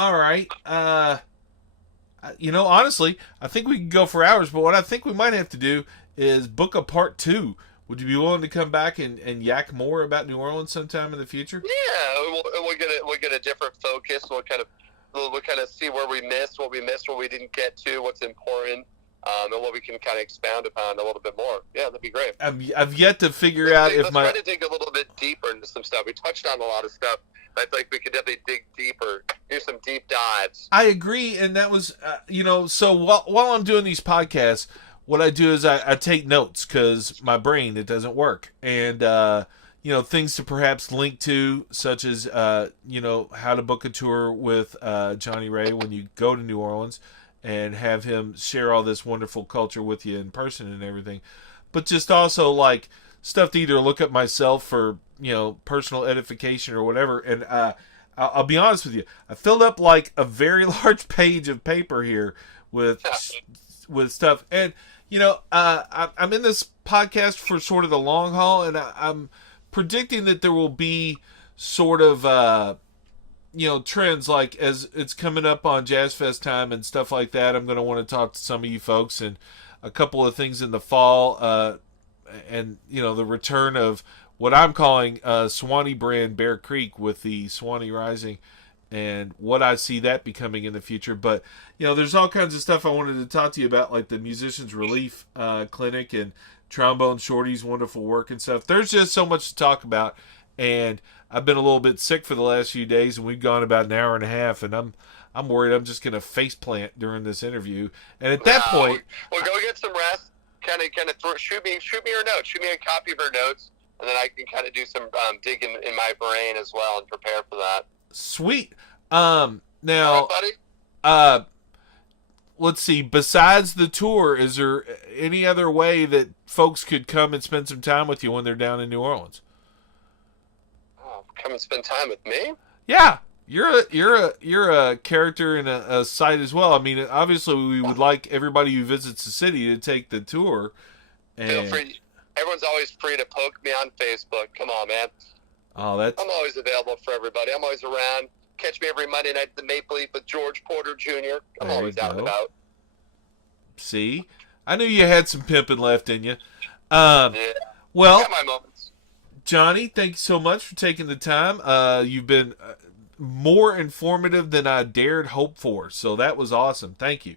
All right. Honestly, I think we can go for hours, but what I think we might have to do is book a part 2. Would you be willing to come back and yak more about New Orleans sometime in the future? Yeah, we'll get a different focus. We'll kind of see where we missed, what we didn't get to, what's important, and what we can kind of expound upon a little bit more. Yeah, that'd be great. I've yet to figure out if let's try to dig a little bit deeper into some stuff. We touched on a lot of stuff. I feel like we could definitely dig deeper, do some deep dives. I agree, and that was, so while I'm doing these podcasts, what I do is I take notes because my brain, it doesn't work. And, things to perhaps link to, such as, how to book a tour with Jonny Ray when you go to New Orleans and have him share all this wonderful culture with you in person and everything. But just also, like, stuff to either look up myself for, personal edification or whatever. And I'll be honest with you, I filled up, like, a very large page of paper here with stuff. And, I'm in this podcast for sort of the long haul, and I'm predicting that there will be sort of, trends, like as it's coming up on Jazz Fest time and stuff like that. I'm going to want to talk to some of you folks, and a couple of things in the fall, and, the return of what I'm calling Swanee brand Bear Creek with the Swanee Rising, and what I see that becoming in the future. But, there's all kinds of stuff I wanted to talk to you about, like the Musicians Relief Clinic and Trombone Shorty's wonderful work and stuff. There's just so much to talk about, and I've been a little bit sick for the last few days, and we've gone about an hour and a half, and I'm worried I'm just going to face plant during this interview. And at that point, we'll go get some rest. Kind of shoot me her notes. Shoot me a copy of her notes, and then I can kind of do some digging in my brain as well and prepare for that. Sweet. Now, all right, buddy? Let's see. Besides the tour, is there any other way that folks could come and spend some time with you when they're down in New Orleans? Oh, come and spend time with me? Yeah, you're a character in a site as well. I mean, obviously, we would like everybody who visits the city to take the tour. And feel free. Everyone's always free to poke me on Facebook. Come on, man. Oh, I'm always available for everybody. I'm always around. Catch me every Monday night at the Maple Leaf with George Porter Jr. I'm always out and about. See? I knew you had some pimping left in you. Yeah. Well, I got my moments. Johnny, thank you so much for taking the time. You've been more informative than I dared hope for, so that was awesome. Thank you.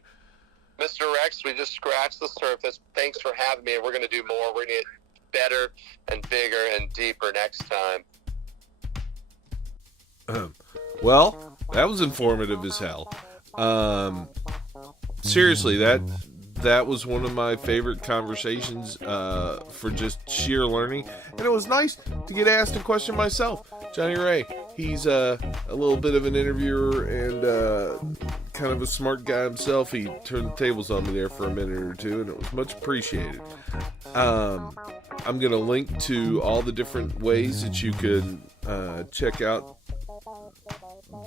Mr. Rex, we just scratched the surface. Thanks for having me, and we're going to do more. We're going to get better and bigger and deeper next time. Well, that was informative as hell. Seriously, that was one of my favorite conversations for just sheer learning. And it was nice to get asked a question myself. Jonny Ray, he's a little bit of an interviewer and kind of a smart guy himself. He turned the tables on me there for a minute or two, and it was much appreciated. I'm going to link to all the different ways that you could check out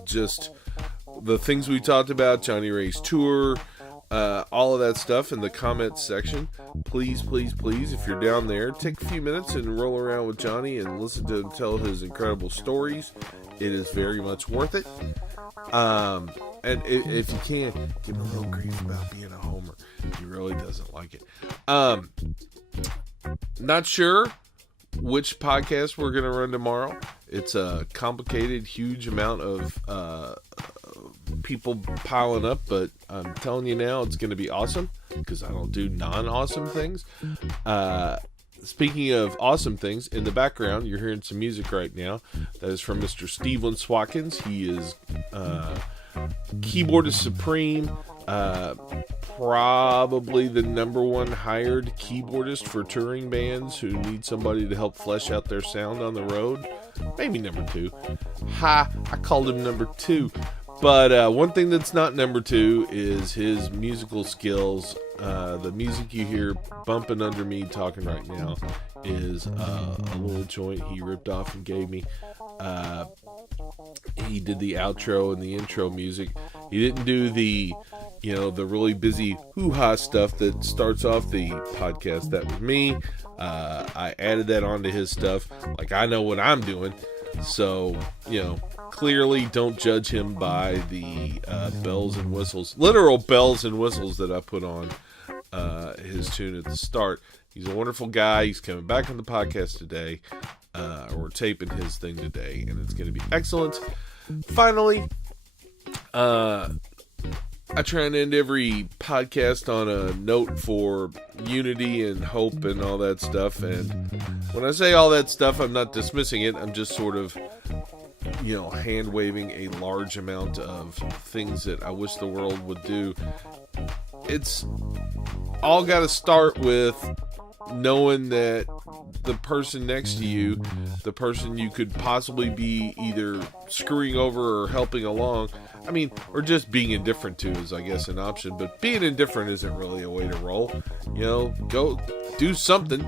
just the things we talked about, Jonny Ray's tour, all of that stuff in the comments section. Please, please, please, if you're down there, take a few minutes and roll around with Johnny and listen to him tell his incredible stories. It is very much worth it. And if you can, give him a little grief about being a homer. He really doesn't like it. Not sure which podcast we're going to run tomorrow. It's a complicated, huge amount of people piling up, but I'm telling you now, it's going to be awesome because I don't do non-awesome things. Speaking of awesome things, in the background, you're hearing some music right now. That is from Mr. Steven Swatkins. He is keyboardist supreme, probably the number one hired keyboardist for touring bands who need somebody to help flesh out their sound on the road. Maybe number two. I called him number two. But one thing that's not number two is his musical skills. The music you hear bumping under me talking right now is a little joint he ripped off and gave me. He did the outro and the intro music. He didn't do the really busy hoo-ha stuff that starts off the podcast. That was me. I added that onto his stuff. Like, I know what I'm doing. So, clearly don't judge him by the bells and whistles, literal bells and whistles that I put on his tune at the start. He's a wonderful guy. He's coming back on the podcast today. We're taping his thing today, and it's going to be excellent. Finally, I try and end every podcast on a note for unity and hope and all that stuff. And when I say all that stuff, I'm not dismissing it. I'm just sort of, hand waving a large amount of things that I wish the world would do. It's all got to start with knowing that the person next to you, the person you could possibly be either screwing over or helping along, or just being indifferent to is, I guess, an option. But being indifferent isn't really a way to roll. Go do something,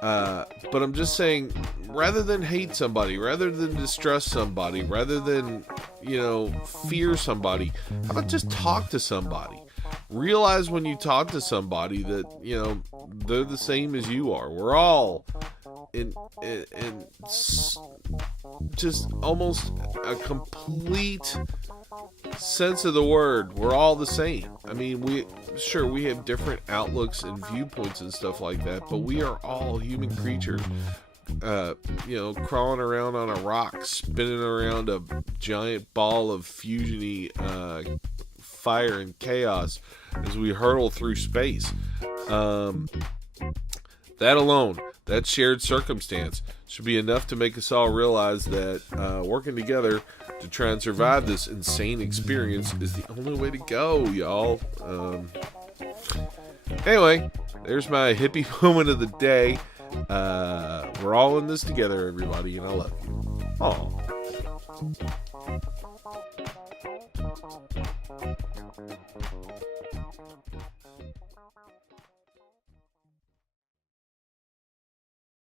But I'm just saying, rather than hate somebody, rather than distrust somebody, rather than, fear somebody, how about just talk to somebody? Realize when you talk to somebody that, they're the same as you are. We're all in just almost a complete sense of the word. We're all the same. We have different outlooks and viewpoints and stuff like that, but we are all human creatures. Crawling around on a rock, spinning around a giant ball of fusiony fire and chaos as we hurtle through space. That alone, that shared circumstance, should be enough to make us all realize that working together to try and survive this insane experience is the only way to go, y'all. Anyway, there's my hippie moment of the day. We're all in this together, everybody, and I love you. Aw.